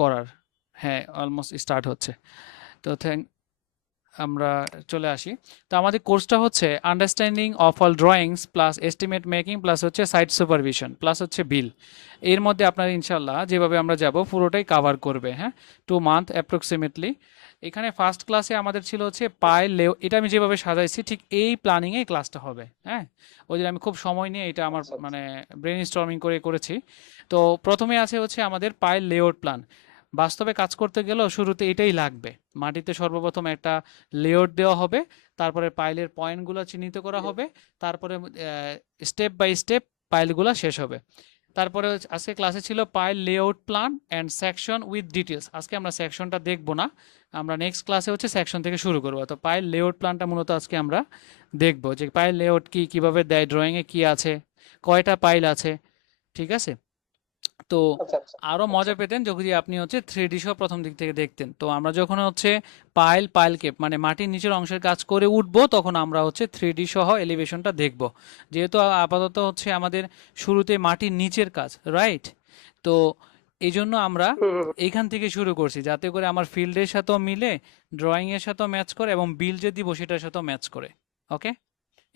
করার। হ্যাঁ, almost start হচ্ছে। তো আমরা চলে আসি। তো আমাদের কোর্সটা হচ্ছে understanding of all drawings plus estimate making plus হচ্ছে সাইট সুপারভিশন প্লাস হচ্ছে বিল। এর মধ্যে আপনার ইনশাল্লাহ যেভাবে আমরা যাব পুরোটাই কাভার করবে। হ্যাঁ, 2 মান্থ অ্যাপ্রক্সিমেটলি। এখানে ফার্স্ট ক্লাসে আমাদের ছিল হচ্ছে পাইল লেও, এটা আমি যেভাবে সাজাইছি ঠিক এই প্ল্যানিংয়ে ক্লাসটা হবে। হ্যাঁ, ওই যে আমি খুব সময় নিয়ে এটা আমার আচ্ছা আচ্ছা। মানে ব্রেন স্টর্মিং করে করেছি। তো প্রথমে আছে হচ্ছে আমাদের পাইল লেআউট প্ল্যান। বাস্তবে কাজ করতে গেলেও শুরুতে এটাই লাগবে। মাটিতে সর্বপ্রথম একটা লেআউট দেওয়া হবে, তারপরে পাইলের পয়েন্টগুলো চিহ্নিত করা হবে, তারপরে স্টেপ বাই স্টেপ পাইলগুলো শেষ হবে। তারপরে আজকে ক্লাসে ছিল pile layout plan and section with details. আজকে আমরা সেকশনটা দেখব না, আমরা নেক্সট ক্লাসে হচ্ছে সেকশন থেকে শুরু করবো। তো পাইল লেআউট প্ল্যানটা মূলত আজকে আমরা দেখব যে পাইল লেআউট কি, কিভাবে দেয়, ড্রয়িংয়ে কি আছে, কয়টা পাইল আছে। ঠিক আছে। তো আচ্ছা আচ্ছা। আরো আচ্ছা মজা পেতেন যদি আপনি হচ্ছে 3D সহ প্রথম দিক থেকে দেখতেন। তো আমরা যখন হচ্ছে পাইল কেপ মানে মাটির নিচের অংশের কাজ করে উঠবো, তখন আমরা হচ্ছে 3D সহ এলিভেশনটা দেখব। যেহেতু আপাতত হচ্ছে আমাদের শুরুতে মাটির নিচের কাজ, রাইট? তো এই জন্য আমরা হুম হুম, এইখান থেকে শুরু করছি, যাতে করে আমার ফিল্ডের সাথেও মিলে, ড্রয়িং এর সাথেও ম্যাচ করে এবং বিল যে দিব সেটার সাথেও ম্যাচ করে। ওকে,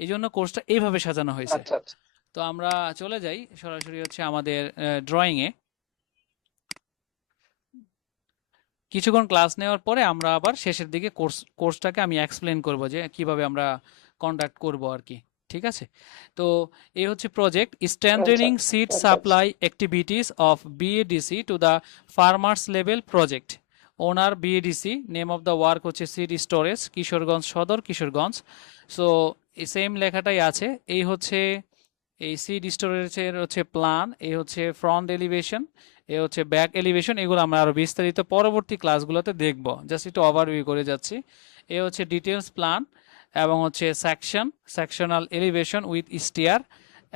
এই জন্য কোর্সটা এইভাবে সাজানো হয়েছে। আচ্ছা আচ্ছা। তো আমরা চলে যাই সরাসরি হচ্ছে আমাদের ড্রয়িং এ। কিছুক্ষণ ক্লাস নেওয়ার পরে আমরা আবার শেষের দিকে কোর্সটাকে আমি এক্সপ্লেন করব যে কিভাবে আমরা কন্ডাক্ট করব আর কি। ঠিক আছে। তো এই হচ্ছে প্রজেক্ট আচ্ছা স্ট্রেংথেনিং সিড আচ্ছা আচ্ছা। Supply activities of BADC to the farmers level project. Owner BADC, name of the work হচ্ছে সিড স্টোরেজ, কিশোরগঞ্জ সদর, কিশোরগঞ্জ। সো এই সেম লেখাটাই আছে। এই হচ্ছে এই সিড স্টোরেজের হচ্ছে প্ল্যান, এই হচ্ছে ফ্রন্ট এলিভেশন, এ হচ্ছে ব্যাক এলিভেশন। এগুলো আমরা আরো বিস্তারিত পরবর্তী ক্লাসগুলোতে দেখব, জাস্ট একটু ওভারভিউ করে যাচ্ছি। এ হচ্ছে ডিটেলস প্ল্যান এবং হচ্ছে সেকশনাল এলিভেশন উইথ স্টিয়ার,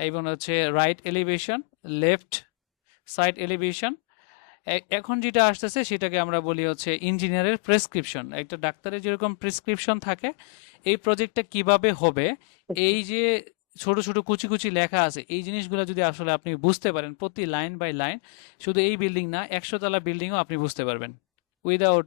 এবং হচ্ছে right elevation, left side elevation. এখন যেটা আসতেছে সেটাকে আমরা বলি হচ্ছে ইঞ্জিনিয়ারের প্রেসক্রিপশন। একটা ডাক্তারের যেরকম প্রেসক্রিপশন থাকে, এই প্রজেক্টটা কিভাবে হবে, এই যে ছোট ছোট কুচি কুচি লেখা আছে, এই জিনিসগুলো যদি আসলে আপনি বুঝতে পারেন প্রতি লাইন বাই লাইন, শুধু এই বিল্ডিং না, 100 তলা বিল্ডিংও আপনি বুঝতে পারবেন উইদাউট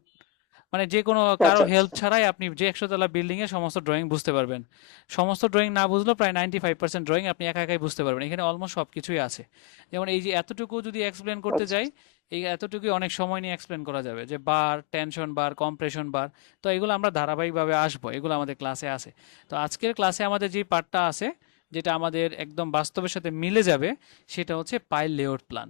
মানে যে কোনো কারো আচ্ছা হেল্প আচ্ছা। ছাড়াই আপনি যে 100 তলা বিল্ডিং এর সমস্ত ড্রয়িং বুঝতে পারবেন। সমস্ত ড্রয়িং না বুঝলেও প্রায় 95% ড্রয়িং আপনি একা একাই বুঝতে পারবেন। এখানে অলমোস্ট সবকিছুই আছে। যেমন এই যে এতটুকু যদি এক্সপ্লেন করতে আচ্ছা যাই, এই এতটুকুই অনেক সময় নিয়ে এক্সপ্লেন করা যাবে, যে বার, টেনশন বার, কম্প্রেশন বার। তো এগুলো আমরা ধারাবাহিকভাবে আসবো, এগুলো আমাদের ক্লাসে আছে। তো আজকের ক্লাসে আমাদের যে পার্টটা আছে, যেটা আমাদের একদম বাস্তবের সাথে মিলে যাবে, সেটা হচ্ছে পাইল লেআউট প্ল্যান।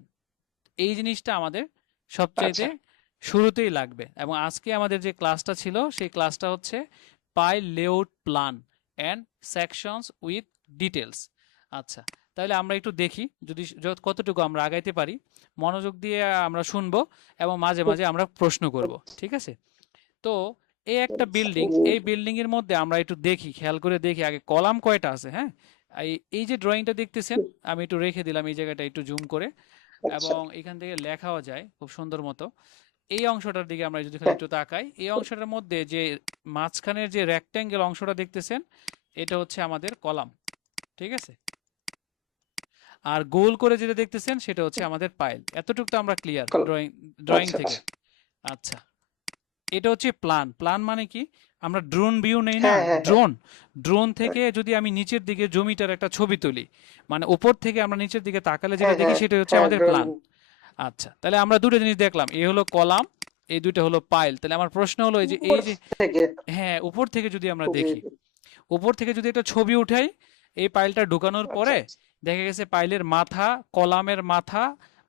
এই জিনিসটা আমাদের সবচাইতে আচ্ছা। শুরুতেই লাগবে। এবং আজকে আমাদের যে ক্লাসটা ছিল সেই ক্লাসটা হচ্ছে pile layout plan and sections with details. আচ্ছা, তাহলে আমরা একটু দেখি যদি কতটুকু আমরা আগাইতে পারি। মনোযোগ দিয়ে আমরা শুনবো এবং মাঝে মাঝে আমরা প্রশ্ন করব। ঠিক আছে। তো এই একটা বিল্ডিং, এই বিল্ডিং এর মধ্যে আমরা একটু দেখি, খেয়াল করে দেখি আগে কলাম কয়টা আছে। হ্যাঁ, এই যে ড্রয়িংটা দেখতেছেন, আমি একটু রেখে দিলাম এই জায়গাটা একটু জুম করে, আচ্ছা। এবং এখান থেকে লেখাও যায় খুব সুন্দর মতো। এই অংশটার দিকে আমরা যদি খালি হ্যাঁ। একটু তাকাই, এই অংশটার মধ্যে যে মাঝখানের যে রেক্ট্যাঙ্গেল অংশটা দেখতেছেন, এটা হচ্ছে আমাদের কলাম। ঠিক আছে। আর গোল করে যেটা দেখতেছেন সেটা হচ্ছে আমাদের পাইল। এতটুকু তো আমরা ক্লিয়ার ড্রয়িং ড্রয়িং আচ্ছা থেকে। আচ্ছা। আচ্ছা, এটা হচ্ছে প্ল্যান। প্ল্যান মানে কি? আমরা ড্রোন ভিউ নেই না, হ্যাঁ হ্যাঁ হ্যাঁ। ড্রোন, ড্রোন হ্যাঁ থেকে যদি আমি নিচের দিকে জমিটার একটা ছবি তুলি, মানে উপর থেকে আমরা নিচের দিকে তাকালে যেটা হ্যাঁ দেখি হ্যাঁ সেটা হচ্ছে হ্যাঁ, আমাদের ড্রোন। প্ল্যান। আচ্ছা, তাহলে আমরা দুটো জিনিস দেখলাম, এই হলো কলাম, এই দুইটা হলো পাইল। তাহলে আমার প্রশ্ন হলো এই যে উপর থেকে। হ্যাঁ, উপর থেকে যদি আমরা জি দেখি, জি। উপর থেকে যদি একটা ছবি উঠাই, এই পাইলটা ঢুকানোর আচ্ছা পরে আচ্ছা। দেখা গেছে পাইলের মাথা, কলামের মাথা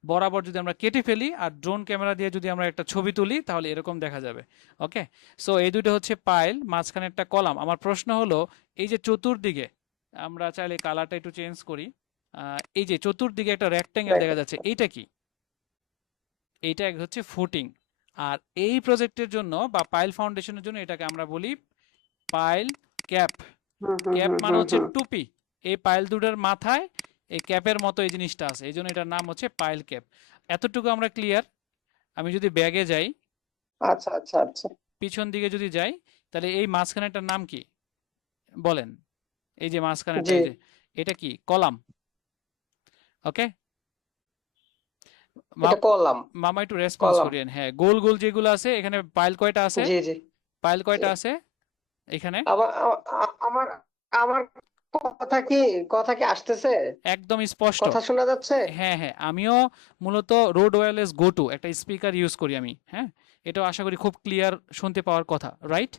বরাবর যদি আমরা কেটে ফেলি আর ড্রোন ক্যামেরা দিয়ে যদি আমরা একটা ছবি তুলি, তাহলে এরকম দেখা যাবে। ওকে। সো এই দুটো হচ্ছে পাইল, মাঝখানে একটা কলাম। আমার প্রশ্ন হলো এই যে চতুর্দিকে, আমরা চাইলে কালারটা একটু চেঞ্জ করি, এই যে চতুর্দিকে একটা রেক্ট্যাঙ্গেল রাইট। দেখা যাচ্ছে, এইটা কি? এইটা হচ্ছে ফুটিং। আর এই প্রজেক্টের জন্য বা পাইল ফাউন্ডেশনের জন্য এটাকে আমরা বলি পাইল ক্যাপ। হুম হুম ক্যাপ হুম মানে হুম হচ্ছে হুম। টুপি। এই পাইল দুটোর মাথায় এই ক্যাপের মতো এই জিনিসটা আছে, এই জন্য এটার নাম হচ্ছে পাইল ক্যাপ। এতটুকু আমরা ক্লিয়ার। আমি যদি ব্যাগে যাই, আচ্ছা আচ্ছা আচ্ছা। পিছন দিকে যদি যাই, তাহলে এই মাঝখানেটার নাম কি বলেন? এই যে মাঝখানেটা, জি। এই যে এটা কি? কলাম। ওকে। এটা কলাম। মামা একটু রেসপন্স কলাম। করিয়েন। হ্যাঁ, গোল গোল যেগুলো আছে এখানে পাইল কয়টা আছে? জি জি পাইল জি। কয়টা আছে এখানে? আমার আমার আমার কথা কি কথা কি আসতেছে? একদম স্পষ্ট। কথা শোনা যাচ্ছে? হ্যাঁ হ্যাঁ, আমিও মূলত রোড ওয়্যারলেস গো টু একটা স্পিকার ইউজ করি আমি। হ্যাঁ, এটাও আশা করি খুব ক্লিয়ার শুনতে পাওয়ার কথা, রাইট?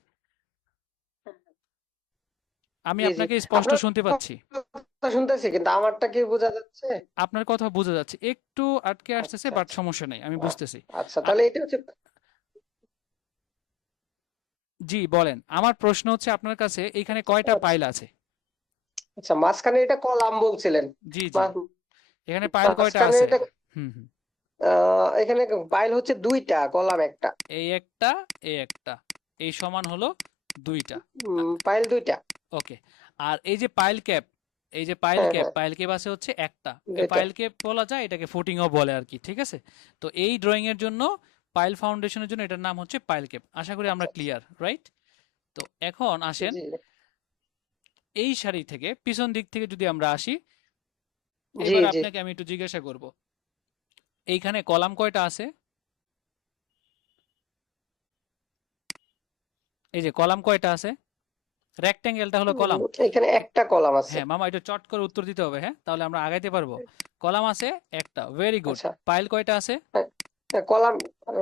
আমি জি জি। আপনাকে স্পষ্ট আপনার শুনতে পাচ্ছি। কথা শুনতেছি, কিন্তু আমারটা কি বোঝা যাচ্ছে? আপনার কথা বোঝা যাচ্ছে, একটু আটকে আসতেছে, আচ্ছা বাট আচ্ছা। সমস্যা নেই, আমি আ- বুঝতেছি। আচ্ছা, আ- তাহলে এটা হচ্ছে। জি বলেন, আমার প্রশ্ন হচ্ছে আপনার কাছে এখানে কয়টা আচ্ছা পাইল আছে? আচ্ছা, মাঝখানে এটা কলাম বলছিলেন। জি জি, মা- এখানে পাইল কয়টা মাঝখানে আছে? এটা হুম হুম। এখানে পাইল হচ্ছে দুইটা, কলাম একটা। এই একটা, এই একটা, এই সমান হলো দুইটা। পাইল দুইটা। ওকে। আর এই যে পাইল ক্যাপ, এই যে পাইল হ্যাঁ ক্যাপ, হ্যাঁ, পাইল ক্যাপ আছে হচ্ছে একটা। এই দুইটা। পাইল ক্যাপ বলা যায়, এটাকে ফুটিংও বলে আর কি, ঠিক আছে? তো এই ড্রয়িং এর জন্য, পাইল ফাউন্ডেশনের জন্য এটার নাম হচ্ছে পাইল ক্যাপ। আশা করি আমরা আচ্ছা আচ্ছা। Clear, right? তো এখন আসেন, জি এই সারি থেকে পিছন দিক থেকে যদি আমরা আসি, জি এবার জি। আপনাকে আমি একটু জিজ্ঞাসা করব, এইখানে কলাম কয়টা আছে? এই যে কলাম কয়টা আছে? রেক্টেঙ্গেলটা হলো কলাম। এখানে একটা কলাম আছে। হ্যাঁ মামা, এটা চট করে উত্তর দিতে হবে, হ্যাঁ, তাহলে আমরা আগাইতে পারবো। কলাম আছে একটা, ভেরি গুড। আচ্ছা। পাইল কয়টা আছে? হ্যাঁ, হ্যাঁ, কলাম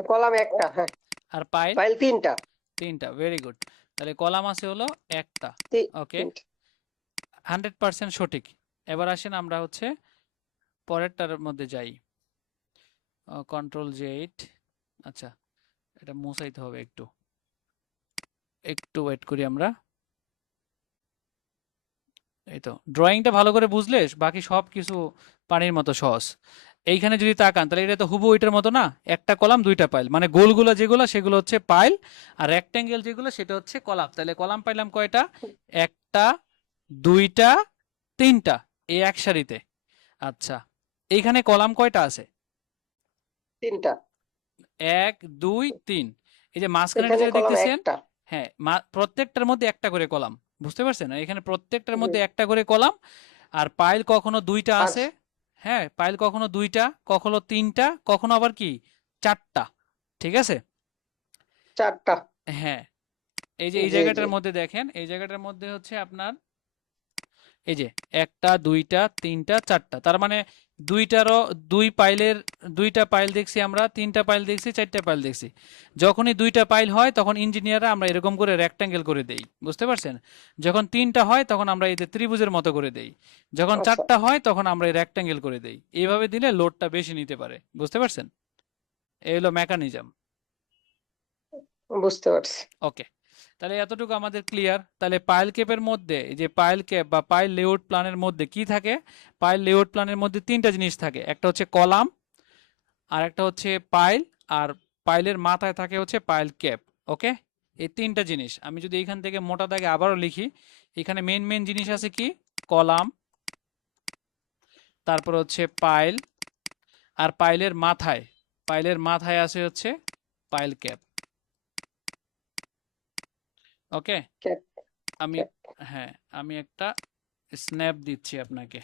কলাম একটা, হ্যাঁ। আর পাইল? পাইল তিনটা। তিনটা, ভেরি গুড। তাহলে কলাম আছে হলো একটা। ওকে, তিনটা। 100% সঠিক। এবার আসেন আমরা হচ্ছে পরেরটার মধ্যে যাই। Control Z। আচ্ছা, এটা মুছাইতে হবে একটু, একটু ওয়েট করি আমরা। এই তো, ড্রয়িংটা ভালো করে বুঝলে বাকি সব কিছু পানির মতো সহজ। এইখানে যদি তাকান তাহলে এটা তো হুবু ওইটার মতো না, একটা কলাম দুইটা পাইল, মানে গোলগুলো যেগুলো সেগুলো হচ্ছে পাইল, আর রেক্ট্যাঙ্গেল যেগুলো সেটা হচ্ছে কলাম। তাহলে কলাম পাইলাম কয়টা? একটা, দুইটা, তিনটা, এই এক সারিতে। আচ্ছা, এইখানে কলাম কয়টা আছে? তিনটা। এক, দুই, তিন। এই যে মাঝখানেটা এখানে যেটা কলাম দেখতেছেন, একটা। হ্যাঁ, প্রত্যেকটার মধ্যে একটা করে কলাম। বুঝতে পারছেন? এখানে প্রত্যেকটার জি। মধ্যে একটা করে কলাম। আর পাইল কখনো দুইটা আছে, আচ্ছা। হ্যাঁ, পাইল কখনো দুইটা, কখনো তিনটা, কখনো আবার কি চারটা, ঠিক আছে? চারটা। হ্যাঁ, এই যে এই জি জি। জায়গাটার মধ্যে দেখেন, এই জায়গাটার মধ্যে হচ্ছে আপনার এই যে একটা, দুইটা, তিনটা, চারটা, তার মানে দুইটারও, দুই পাইলের, দুইটা পাইল দেখছি আমরা, তিনটা পাইল দেখছি, চারটা পাইল দেখছি। যখনই দুইটা পাইল হয় তখন ইঞ্জিনিয়াররা আমরা এরকম করে রেক্ট্যাঙ্গেল করে দেই, বুঝতে পারছেন? যখন তিনটা হয় তখন আমরা এই যে ত্রিভুজের মতো করে দেই। যখন আচ্ছা, চারটা হয় তখন আমরা এই রেক্ট্যাঙ্গেল করে দেই। এইভাবে দিলে লোডটা বেশি নিতে পারে, বুঝতে পারছেন? এই হলো মেকানিজম। বুঝতে পারছি। ওকে, তাহলে এতটুকু আমাদের ক্লিয়ার। তাহলে পাইল ক্যাপের মধ্যে, এই যে পাইল ক্যাপ বা পাইল লেআউট প্ল্যানের মধ্যে কি থাকে? পাইল লেআউট প্ল্যানের মধ্যে তিনটা জিনিস থাকে, একটা হচ্ছে কলাম, আর একটা হচ্ছে পাইল, আর পাইলের মাথায় থাকে হচ্ছে পাইল ক্যাপ। ওকে, এই তিনটা জিনিস আমি যদি এখান থেকে মোটা দাগে আবারও লিখি, এখানে মেন মেন জিনিস আছে কি? কলাম, তারপর হচ্ছে পাইল, আর পাইলের মাথায়, পাইলের মাথায় আছে হচ্ছে পাইল ক্যাপ। ওকে, ক্যাপ। আমি, ক্যাপ। হ্যাঁ, আমি একটা স্ন্যাপ দিচ্ছি আপনাকে।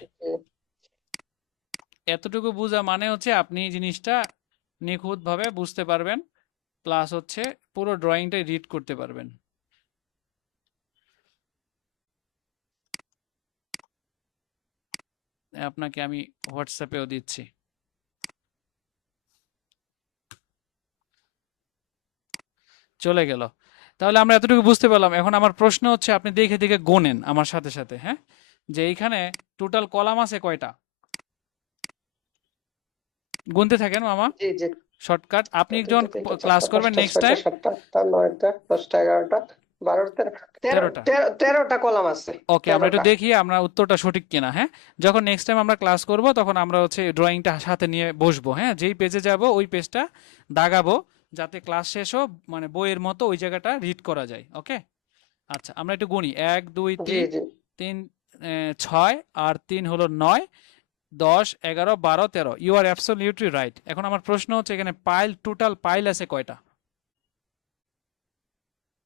এতটুকু বোঝা মানে হচ্ছে আপনি এই জিনিসটা নিখুঁতভাবে বুঝতে পারবেন, প্লাস হচ্ছে পুরো ড্রয়িংটাই রিড করতে পারবেন। আপনাকে আমি হোয়াটসঅ্যাপেও দিচ্ছি। চলে গেল। তাহলে আমরা এতটুকু বুঝতে পারলাম। এখন আমার প্রশ্ন হচ্ছে আপনি দেখে দেখে গোনেন আমার সাথে সাথে, হ্যাঁ, যে এইখানে টোটাল কলাম আছে কয়টা? গুনতে থাকেন মামা। জি জি। শর্টকাট, আপনি দুইটা, যখন তিনটা, ক্লাস চারটা, করবেন পাঁচটা, নেক্সট ছয়টা, টাইম, সাতটা, আটটা, নয়টা, 10টা, 11টা, 12টা, 13, 13টা। 13টা কলাম আছে। ওকে, আমরা একটু 13টা। দেখি আমরা উত্তরটা সঠিক কিনা, হ্যাঁ। যখন নেক্সট টাইম আমরা ক্লাস করব তখন আমরা হচ্ছে ড্রয়িংটা সাথে নিয়ে বসবো, হ্যাঁ, যেই পেজে যাব ওই পেজটা দাগাবো, যাতে ক্লাস শেষ হোক মানে বইয়ের মতো ওই জায়গাটা রিড করা যায়। ওকে, আচ্ছা, আমরা একটু গুনি, 1 2 জি 3, জি। 3 6, আর 3 হলো 9, 10 11 12 13। You are absolutely right. এখন আমার প্রশ্ন হচ্ছে এখানে পাইল, টোটাল পাইল আছে কয়টা?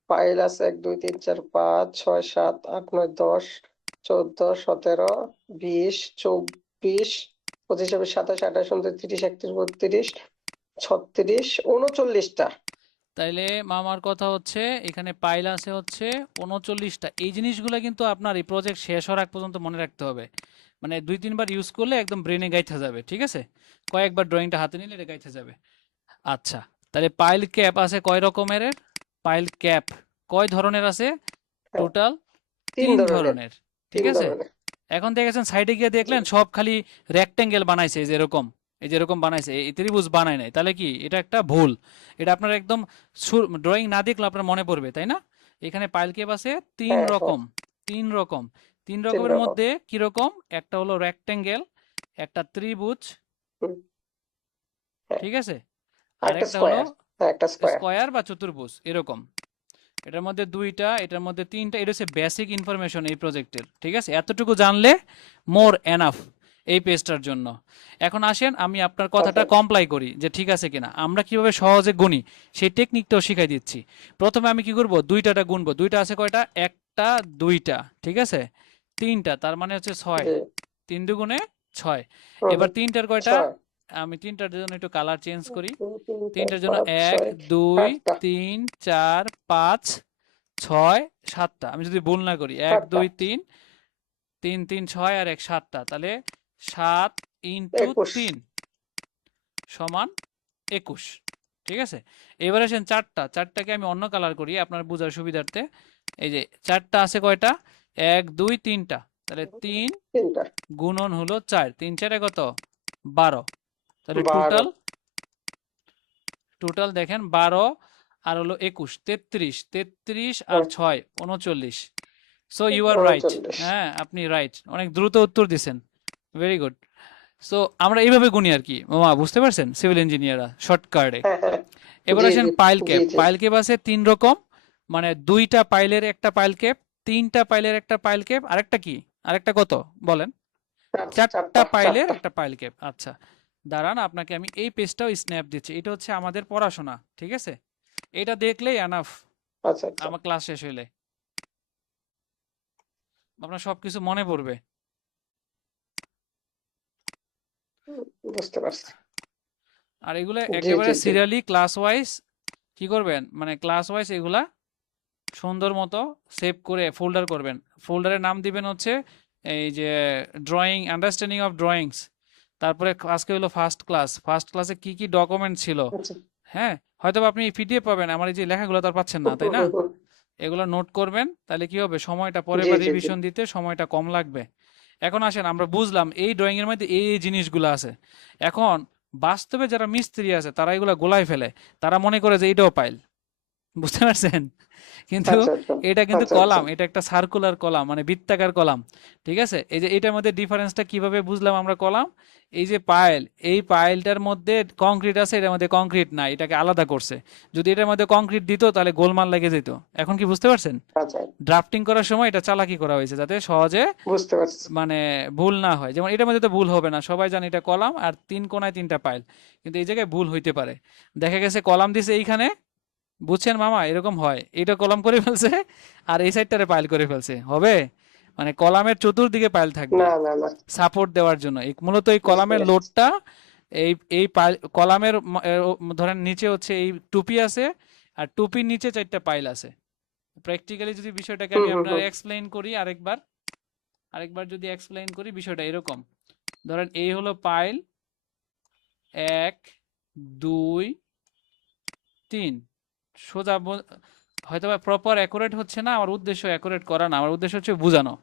পাইল আছে 1 2 3 4 5 6 7 8 9 10 14 17 20 24 25, 26, 27, 28, 29, 30, 31, 32, 36, 39টা। তাইলে মামার কথা হচ্ছে এখানে পাইল আছে হচ্ছে 39টা। এই জিনিসগুলো কিন্তু আপনার এই প্রজেক্ট শেষ হওয়ার আগ পর্যন্ত মনে রাখতে হবে। মানে 2-3 বার ইউজ করলে একদম ব্রেনে গাইথা যাবে, ঠিক আছে? কয়েকবার ড্রয়িংটা হাতে নিলে এটা গাইথা যাবে। আচ্ছা, তাহলে পাইল ক্যাপ আছে কয় রকমের? পাইল ক্যাপ কয় ধরনের আছে? হ্যাঁ, টোটাল 3 3 ধরনের, ধরনের, ঠিক 3 আছে? ধরনের। এখন দেখেছেন সাইডে গিয়ে জি, দেখলেন সব খালি রেক্টেঙ্গেল বানাইছে, এই যে এরকম, এই যে এরকম বানাইছে, এই ত্রিভুজ বানায় নাই। তাহলে কি এটা একটা ভুল? এটা আপনার একদম ড্রয়িং না দেখলে আপনার মনে পড়বে, তাই না? এখানে পাইল কেপ আছে তিন হ্যাঁ, হ্যাঁ, রকম, তিন রকম। তিন 3 রকমের রকম। মধ্যে কি রকম? একটা হলো রেক্টেঙ্গেল, একটা ত্রিভুজ, হুম, হ্যাঁ, ঠিক আছে, আর আর একটা একটা হলো স্কোয়ার। হ্যাঁ, একটা স্কোয়ার। স্কয়ার বা চতুর্ভুজ এরকম। এটার মধ্যে দুইটা, এটার মধ্যে তিনটা। এটা হচ্ছে বেসিক ইনফরমেশন এই প্রজেক্টের, ঠিক আছে? এতটুকু জানলে মোর এনাফ এই পেজটার জন্য। এখন আসেন আমি আপনার আচ্ছা, কথাটা আচ্ছা। কমপ্লাই করি যে ঠিক আছে কিনা। আমরা কিভাবে সহজে গুনি সেই টেকনিকটাও শিখাই দিচ্ছি। প্রথমে আমি কি করব, দুইটাটা গুনবো। দুইটা আছে কয়টা? একটা, দুইটা, ঠিক আছে, তিনটা, তার মানে হচ্ছে 6। জি। 3 দুগুণে 6। হুম, এবার হুম। তিনটার কয়টা? 6, আমি তিনটার জন্য একটু কালার চেঞ্জ 1, করি। 2, 3, 4, তিনটার জন্য 5, 1, 6, 2, 8টা। 3, 4, 5, 6, 7টা। আমি যদি ভুল না করি, 1, 7টা। 2, 3, 3, 3, 6 আর 1, 7টা। তাহলে 7 ইন্টু 21। 3 সমান 21, ঠিক আছে? এবার আসেন চারটা। চারটাকে আমি অন্য কালার করি আপনার বোঝার সুবিধার্থে। এই যে চারটা আছে কয়টা? 1, 2, 3টা। তাহলে 3 3টা। গুণন হলো 4, 3 4 কত? 12। তাহলে 12। টোটাল, টোটাল দেখেন 12 আর হলো 21, 33, 33 আর হ্যাঁ, 6 39। So you are right. 39। হ্যাঁ, আপনি রাইট, অনেক দ্রুত উত্তর দিছেন, ভেরি গুড। সো আমরা এইভাবে গুনি আর কি মামা, বুঝতে পারছেন? সিভিল ইঞ্জিনিয়াররা শর্টকাটে। হ্যাঁ, হ্যাঁ। এবার জি, আসেন জি, পাইল জি, ক্যাপ। জি। পাইল ক্যাপ আছে 3 রকম, মানে 2টা পাইলের একটা পাইল ক্যাপ, 3টা পাইলের একটা পাইল ক্যাপ, আরেকটা কি? আরেকটা কত বলেন? 4টা 4টা, পাইলের 4টা। একটা পাইল ক্যাপ। আচ্ছা, দাঁড়ান আপনাকে আমি এই পেজটাও স্ন্যাপ দিচ্ছি। এটা হচ্ছে আমাদের পড়াশোনা, ঠিক আছে? এটা দেখলেই এনাফ আচ্ছা, আচ্ছা। আমার ক্লাস শেষ হইলে আপনার সবকিছু মনে পড়বে। হুম, বুঝতে পারছি। আর এগুলো জি, একেবারে জি, জি। সিরিয়ালি ক্লাস ওয়াইজ কি করবেন, মানে ক্লাস ওয়াইজ এগুলা সুন্দর মতো সেভ করে ফোল্ডার করবেন। ফোল্ডারের নাম দিবেন হচ্ছে এই যে ড্রয়িং, আন্ডারস্ট্যান্ডিং অফ ড্রয়িংস। তারপরে আজকে হলো ফার্স্ট ক্লাস। ফার্স্ট ক্লাসে কি কি ডকুমেন্ট ছিল, আচ্ছা। হ্যাঁ, হয়তো আপনি পিডিএফ পাবেন, আমার এই যে লেখাগুলো তো আর পাচ্ছেন না, হুম, তাই হুম, না? হুম, হুম। এগুলো নোট করবেন, তাহলে কি হবে, সময়টা পরের জি, বার জি, জি। রিভিশন দিতে সময়টা কম লাগবে। এখন আসেন আমরা বুঝলাম এই ড্রয়িং এর মধ্যে এই জিনিসগুলো আছে। এখন বাস্তবে যারা মিস্ত্রি আছে তারা এগুলা গোলায় ফেলে, তারা মনে করে যে এটাও পাইল, বুঝতে পারছেন? কিন্তু আচ্ছা, আচ্ছা। এটা কিন্তু আচ্ছা, আচ্ছা। কলাম, এটা একটা সার্কুলার কলাম, মানে বৃত্তাকার কলাম, ঠিক আছে? এই যে এটার মধ্যে ডিফারেন্সটা কিভাবে বুঝলাম আমরা কলাম, এই যে পাইল, এই পাইলটার মধ্যে কংক্রিট আছে, এটার মধ্যে কংক্রিট নাই, এটাকে আলাদা করছে। যদি এটার মধ্যে কংক্রিট দিত তাহলে গোলমাল লেগে যেত। এখন কি বুঝতে পারছেন? আচ্ছা, ড্রাফটিং করার সময় এটা চালাকি করা হয়েছে যাতে সহজে বুঝতে পারছি। মানে ভুল না হয়। যেমন এটার মধ্যে তো ভুল হবে না, সবাই জানে এটা কলাম আর 3 কোণায় 3টা পাইল, কিন্তু এই জায়গায় ভুল হইতে পারে। দেখা গেছে কলাম দিছে এইখানে, বুঝছেন মামা, এরকম হয়, এটা কলাম করে ফেলছে আর এই সাইডটারে পাইল করে ফেলছে, হবে? মানে কলামের চতুর্দিকে পাইল থাকবে না, না, না। সাপোর্ট দেওয়ার জন্য। এই মূলত এই বুঝতে কলামের পারছি। লোডটা এই এই কলামের ধরেন নিচে হচ্ছে এই টুপি আছে, আর টুপির নিচে 4টা পাইল আছে। প্র্যাকটিক্যালি যদি বিষয়টাকে হুম, আমি হুম, আপনার হুম। এক্সপ্লেইন করি আরেকবার, আরেকবার যদি এক্সপ্লেইন করি বিষয়টা এরকম। ধরেন এই হলো পাইল 1, 2, 3, সোজা হয়তো বা প্রপার অ্যাকুরেট হচ্ছে না, আমার উদ্দেশ্য অ্যাকুরেট করা না, আমার উদ্দেশ্য হচ্ছে বোঝানো।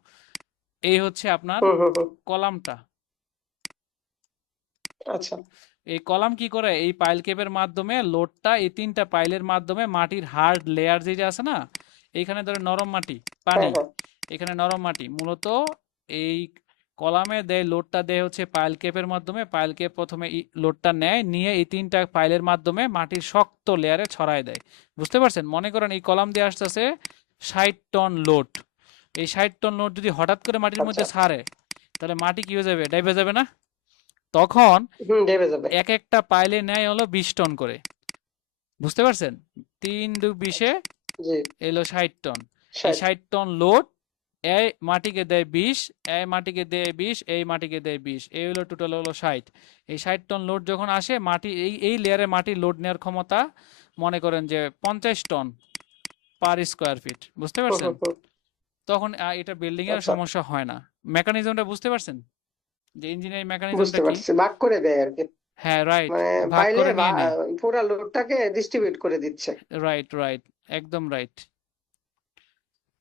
এই হচ্ছে আপনার হুম, হুম, হুম। কলামটা। আচ্ছা। এই কলাম কি করে, এই পাইল কেপের মাধ্যমে লোডটা এই 3টা পাইলের মাধ্যমে মাটির হার্ড লেয়ার যেটা আছে না, এইখানে ধরে নরম মাটি, হ্যাঁ, পানি, হ্যাঁ। এখানে নরম মাটি, মূলত এই কলামে দেয় লোডটা দেয় হচ্ছে পাইল কেপের মাধ্যমে। পাইল কেপ প্রথমে লোডটা নেয়, নিয়ে এই 3টা পাইলের মাধ্যমে মাটির শক্ত লেয়ারে ছড়ায় দেয়। বুঝতে পারছেন? মনে করেন এই কলাম দিয়ে আসতেছে 60 টন লোড। এই 60 টন লোড যদি হঠাৎ করে মাটির আচ্ছা। মধ্যে ছাড়ে তাহলে মাটি কি হয়ে যাবে, ডাইবে যাবে না? তখন হুম, ডেবে যাবে। এক একটা পাইলে নেয় হলো 20 টন করে। বুঝতে পারছেন? 3 দু 20 জি। এলো 60 টন। এই 60। 60 টন লোড এই মাটিকে দেয় 20, এই মাটিকে দেয় 20, এই মাটিকে দেয় 20, এই হলো টোটাল হলো 60। এই 60 টন লোড যখন আসে মাটি এই লেয়ারে মাটি লোড নেওয়ার ক্ষমতা মনে করেন যে 50 টন পার স্কোয়ার ফিট, বুঝতে হুম, পারছেন? হুম, হুম। তখন এটা বিল্ডিং এর আচ্ছা, সমস্যা হয় না। মেকানিজমটা বুঝতে পারছেন যে ইঞ্জিনিয়ারিং মেকানিজমটা বুঝতে কি? পারছি, ভাগ করে দেয় আর কি। হ্যাঁ, রাইট, মানে ভাগ পাইলে করে নিয়ে নেয়। পুরা লোডটাকে ডিস্ট্রিবিউট করে দিচ্ছে। রাইট, রাইট, একদম রাইট।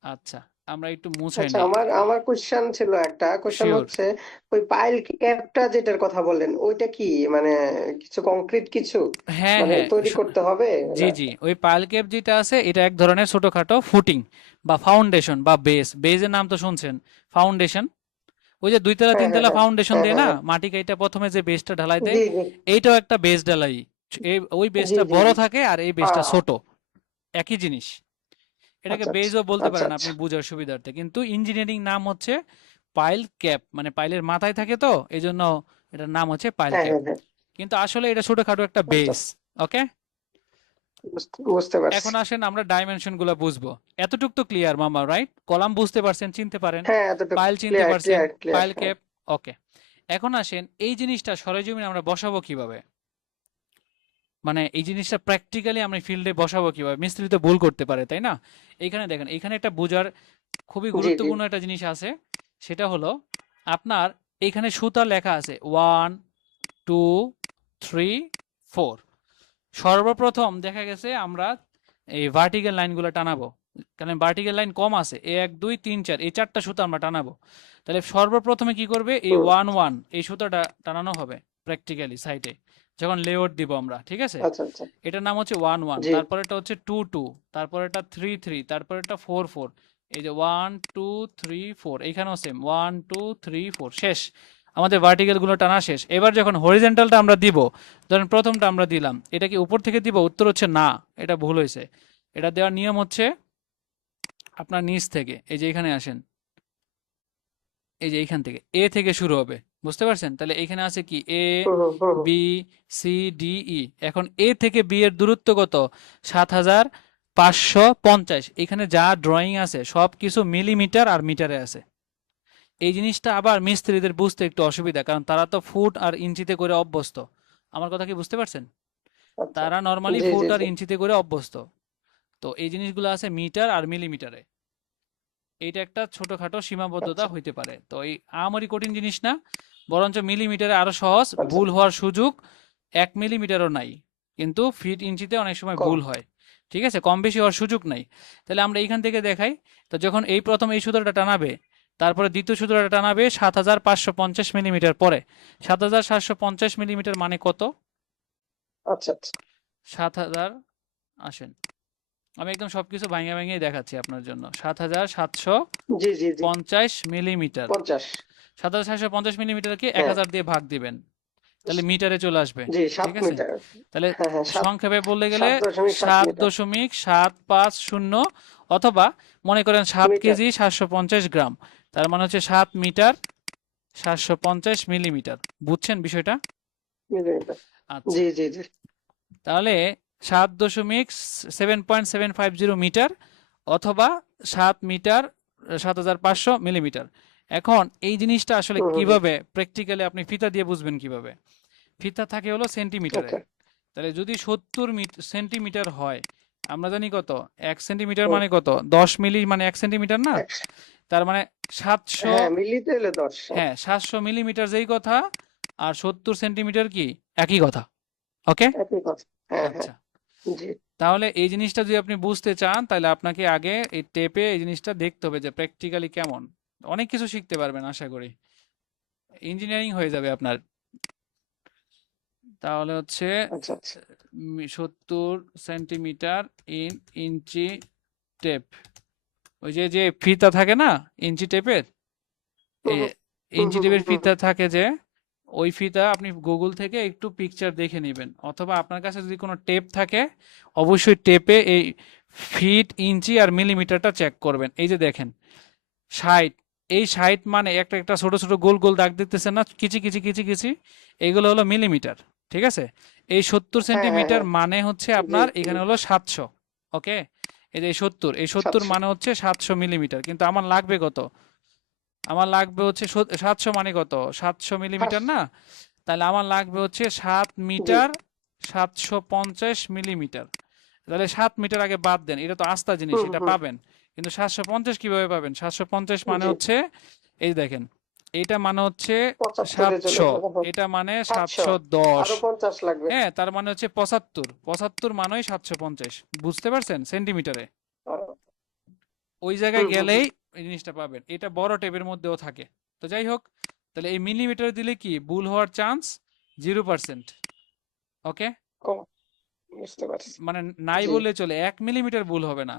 আচ্ছা, আমরা একটু মুছাই আচ্ছা, নেই। আমার আমার কোশ্চেন ছিল, একটা কোশ্চেন শিওর। হচ্ছে, ওই পাইল ক্যাপটা যেটার কথা বললেন ওইটা কি, মানে কিছু কংক্রিট কিছু হ্যাঁ, মানে হ্যাঁ, তৈরি করতে হবে জি না? জি, ওই পাইল ক্যাপ যেটা আছে এটা এক ধরনের ছোটখাটো ফুটিং বা ফাউন্ডেশন বা বেজের নাম তো শুনছেন, ফাউন্ডেশন। ওই যে দুইতলা হ্যাঁ, হ্যাঁ, তিনতলা হ্যাঁ, ফাউন্ডেশন হ্যাঁ, দেয় হ্যাঁ, না, হ্যাঁ। মাটি কাইটা প্রথমে যে বেসটা ঢালাই দেয়, জি, জি, এইটাও একটা বেস ঢালাই। ওই জি, বেসটা জি, বড় জি। থাকে আর এই বেসটা আহ, ছোট, একই জিনিস। এটাকে আচ্ছা, আচ্ছা, বেজও বলতে আচ্ছা, পারেন আচ্ছা। আপনি বুঝার সুবিধার্থে, কিন্তু ইঞ্জিনিয়ারিং নাম হচ্ছে পাইল ক্যাপ, মানে পাইলের মাথায় থাকে তো এই জন্য এটার নাম হচ্ছে পাইল হ্যাঁ, ক্যাপ। হ্যাঁ, হ্যাঁ। কিন্তু আসলে এটা ছোটখাটো একটা আচ্ছা, বেস। ওকে, বুঝতে পারছি। এখন আসেন আমরা ডাইমেনশন গুলা বুঝবো। এতটুক তো ক্লিয়ার মামা, রাইট? কলাম বুঝতে পারছেন, চিনতে পারেন, হ্যাঁ, এতটুকু পাইল চিনতে ক্লিয়ার, পারছেন, ক্লিয়ার, ক্লিয়ার। পাইল হ্যাঁ। ক্যাপ। ওকে, এখন আসেন এই জিনিসটা সরেজমিনে আমরা বসাবো কিভাবে, মানে এই জিনিসটা প্র্যাকটিক্যালি আমরা ফিল্ডে বসাবো কিভাবে? মিস্ত্রি তো ভুল করতে পারে, তাই না? এইখানে দেখেন, এখানে একটা বোঝার খুবই জি, জি। গুরুত্বপূর্ণ একটা জিনিস আছে। সেটা হলো আপনার এখানে সুতা লেখা আছে 1, 2, 3, 4। সর্বপ্রথম দেখা গেছে আমরা এই ভার্টিক্যাল লাইনগুলো টানাবো, কারণ ভার্টিক্যাল লাইন কম আছে, 1, 2, 3, 4, এই চারটা সুতা আমরা টানাবো। তাহলে সর্বপ্রথমে কি করবে, এই হুম। 1, 1 এই সুতাটা টানানো হবে প্র্যাকটিক্যালি সাইটে যখন লেআউট দিব আমরা, ঠিক আছে? আচ্ছা, আচ্ছা। এটার নাম হচ্ছে 1, 1, জি। তারপরেটা হচ্ছে 2, 2, তারপরেটা 3, 3, তারপরেটা 4, 4। এই যে 1, 2, 3, 4, এইখানেও সেম 1, 2, 3, 4, শেষ। আমাদের ভার্টিক্যাল গুলো টানা শেষ। এবার যখন হরিজেন্টালটা আমরা দিব, ধরেন প্রথমটা আমরা দিলাম, এটা কি উপর থেকে দিব? উত্তর হচ্ছে না, এটা ভুল হয়েছে। এটা দেওয়ার নিয়ম হচ্ছে আপনার নিচ থেকে, এই যে এখানে আসেন, এই যে এইখান থেকে এ থেকে শুরু হবে, বুঝতে পারছেন? তাহলে এখানে আছে কি এ, হুম, হুম, হুম, হুম। বি, সি, ডি, ই। এখন এ থেকে বি এর দূরত্ব কত? ৭,৫৫০। এখানে যা ড্রয়িং আছে সব কিছু মিলিমিটার আর মিটারে আছে। এই জিনিসটা আবার মিস্ত্রিদের বুঝতে একটু অসুবিধা, কারণ তারা তো ফুট আর ইঞ্চিতে করে অভ্যস্ত। আমার কথা কি বুঝতে পারছেন? আচ্ছা। তারা নর্মালি জি, জি, ফুট আর জি। ইঞ্চিতে করে অভ্যস্ত। তো এই জিনিসগুলো আছে মিটার আর মিলিমিটারে। এইটা একটা ছোটখাটো সীমাবদ্ধতা আচ্ছা, হইতে পারে। তো এই আমারই কঠিন জিনিস না, বরঞ্চ মিলিমিটারে আরো সহজ, আচ্ছা। ভুল হওয়ার সুযোগ 1 মিলিমিটারও নাই। কিন্তু ফিট ইঞ্চিতে অনেক সময় কম। ভুল হয়, ঠিক আছে? কম বেশি হওয়ার সুযোগ নাই। তাহলে আমরা এইখান থেকে দেখাই। তো যখন এই প্রথম এই সূত্রটা টানাবে, তারপরে দ্বিতীয় সূত্রটা টানাবে ৭,৫৫০ মিলিমিটার পরে। ৭,৭৫০ মিলিমিটার মানে কত? আচ্ছা, আচ্ছা। ৭,০০০, আসেন আমি একদম সবকিছু ভাঙে ভাঙিয়ে দেখাচ্ছি আপনার জন্য। ৭,৭৫০ জি, জি, জি। মিলিমিটার। 50। ৭,৭৫০ মিলিমিটারকে হ্যাঁ। ১,০০০ দিয়ে ভাগ দিবেন, তাহলে মিটারে চলে আসবে, জি, ঠিক 7 আছে? মিটার। তাহলে হ্যাঁ, হ্যাঁ, সংক্ষেপে বলতে গেলে 7.7 সাত মিটার। দশমিক সাত পাঁচ শূন্য অথবা মনে করেন ৭ মিটার। কেজি ৭৫০ গ্রাম, তার মানে হচ্ছে ৭ মিটার ৭৫০ মিলিমিটার। বুঝছেন বিষয়টা? মিলিমিটার। আচ্ছা, জি, জি, জি। তাহলে ৭.7.750 মিটার অথবা ৭ মিটার ৭,৫০০ মিলিমিটার। এখন এই জিনিসটা আসলে হুম, হুম, হুম। কিভাবে প্র্যাকটিক্যালি আপনি ফিতা দিয়ে বুঝবেন কিভাবে? ফিতা থাকে হলো সেন্টিমিটারে। ওকে। তাহলে যদি ৭০ সেন্টিমিটার হয়, আমরা জানি কত, ১ সেন্টিমিটার হুম। মানে কত, 10 মিলি মানে ১ সেন্টিমিটার না? একশো। তার মানে ৭০০, হ্যাঁ, মিলিতে হলে 10। হ্যাঁ ৭০০ মিলিমিটার যেই কথা, আর ৭০ সেন্টিমিটার কি একই কথা। ওকে, একই কথা। হ্যাঁ, হ্যাঁ। আচ্ছা। জি। তাহলে এই জিনিসটা যদি আপনি বুঝতে চান, তাহলে আপনাকে আগে এই টেপে এই জিনিসটা দেখতে হবে যে প্র্যাকটিক্যালি কেমন। অনেক কিছু শিখতে পারবেন আশা করি, ইঞ্জিনিয়ারিং হয়ে যাবে আপনার। তাহলে হচ্ছে আচ্ছা, আচ্ছা। ৭০ সেন্টিমিটার ইন ইঞ্চি টেপ, ওই যে যে ফিতা থাকে না ইঞ্চি টেপের, হুম, এই হুম, হুম, ইঞ্চি হুম, টেপের হুম, হুম, ফিতা থাকে যে, ওই ফিতা আপনি গুগল থেকে একটু পিকচার দেখে নেবেন, অথবা আপনার কাছে যদি কোনো টেপ থাকে অবশ্যই টেপে এই ফিট ইঞ্চি আর মিলিমিটারটা চেক করবেন। এই যে দেখেন ৬০, এই ৬০ মানে একটা একটা ছোট ছোট গোল গোল দাগ দেখতেছেন না, কিচি কিচি কিচি কিচি, এগুলো হলো মিলিমিটার, ঠিক আছে? এই ৭০ হ্যাঁ, হ্যাঁ, সেন্টিমিটার হ্যাঁ। মানে হচ্ছে জি, আপনার জি। এখানে হলো ৭০০। ওকে, এই যে 70, এই 70 700। মানে হচ্ছে 700 মিলিমিটার, কিন্তু আমার লাগবে কত? আমার লাগবে হচ্ছে 700 মানে কত? 700 মিলিমিটার না? তাহলে আমার লাগবে হচ্ছে 7 জি। Metre 750 millimetre. তাহলে 7 মিটার আগে বাদ দেন, এটা তো আস্থা জিনিস, এটা হুম। পাবেন। কিন্তু 750 কিভাবে পাবেন? 750 মানে জি। হচ্ছে, এই দেখেন, এইটা মানে হচ্ছে 75-এ চলে 700, যাবে, হ্যাঁ। এটা মানে 700, 710। আরো 50 লাগবে। হ্যাঁ, তার মানে হচ্ছে 75, 75 মানেই 750, বুঝতে পারছেন? সেন্টিমিটারে। ওই জায়গায় হুম। গেলেই এই জিনিসটা পাবেন, এটা বড় টেপের মধ্যেও থাকে। তো যাই হোক, তাহলে এই মিলিমিটার দিলে কি ভুল হওয়ার চান্স 0%। ওকে, কম, বুঝতে পারছি। মানে নাই জি। বললে চলে, 1 মিলিমিটার ভুল হবে না,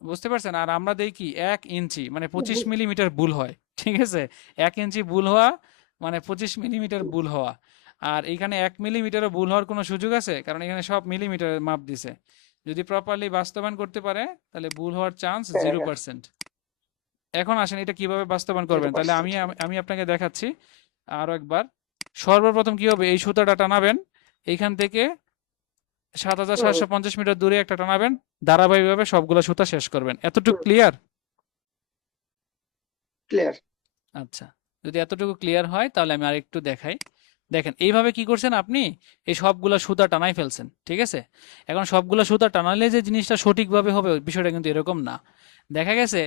বুঝতে পারছেন? আর আমরা দেখি 1 ইঞ্চি মানে 25 মিলিমিটার ভুল হয়, ঠিক আছে? 1 ইঞ্চি ভুল হওয়া মানে 25 মিলিমিটার ভুল হওয়া। আর এখানে 1 মিলিমিটারও ভুল হওয়ার কোনো সুযোগ আছে? কারণ এখানে সব মিলিমিটারের মাপ দিছে। যদি প্রপারলি বাস্তবায়ন করতে পারে, তাহলে ভুল হওয়ার চান্স হ্যাঁ, জিরো হ্যাঁ। পার্সেন্ট এখন আসেন এটা কিভাবে বাস্তবায়ন করবেন, তাহলে আমি 0%। আমি আপনাকে দেখাচ্ছি আরো একবার। সর্বপ্রথম কি হবে, এই সুতাটা টানাবেন এইখান থেকে 7750 মিটার দূরে একটা টানাবেন, ধারাবাহিকভাবে সবগুলো সুতা শেষ করবেন। এতটুকু ক্লিয়ার? ক্লিয়ার। আচ্ছা, যদি এতটুকু ক্লিয়ার হয় তাহলে আমি আরেকটু দেখাই। দেখেন এইভাবে কি করছেন আপনি, এই সবগুলা সুতা টানাই ফেলছেন, ঠিক আছে? এখন সবগুলা সুতা টানালে যে জিনিসটা সঠিকভাবে হবে বিষয়টা কিন্তু এরকম না। দেখা গেছে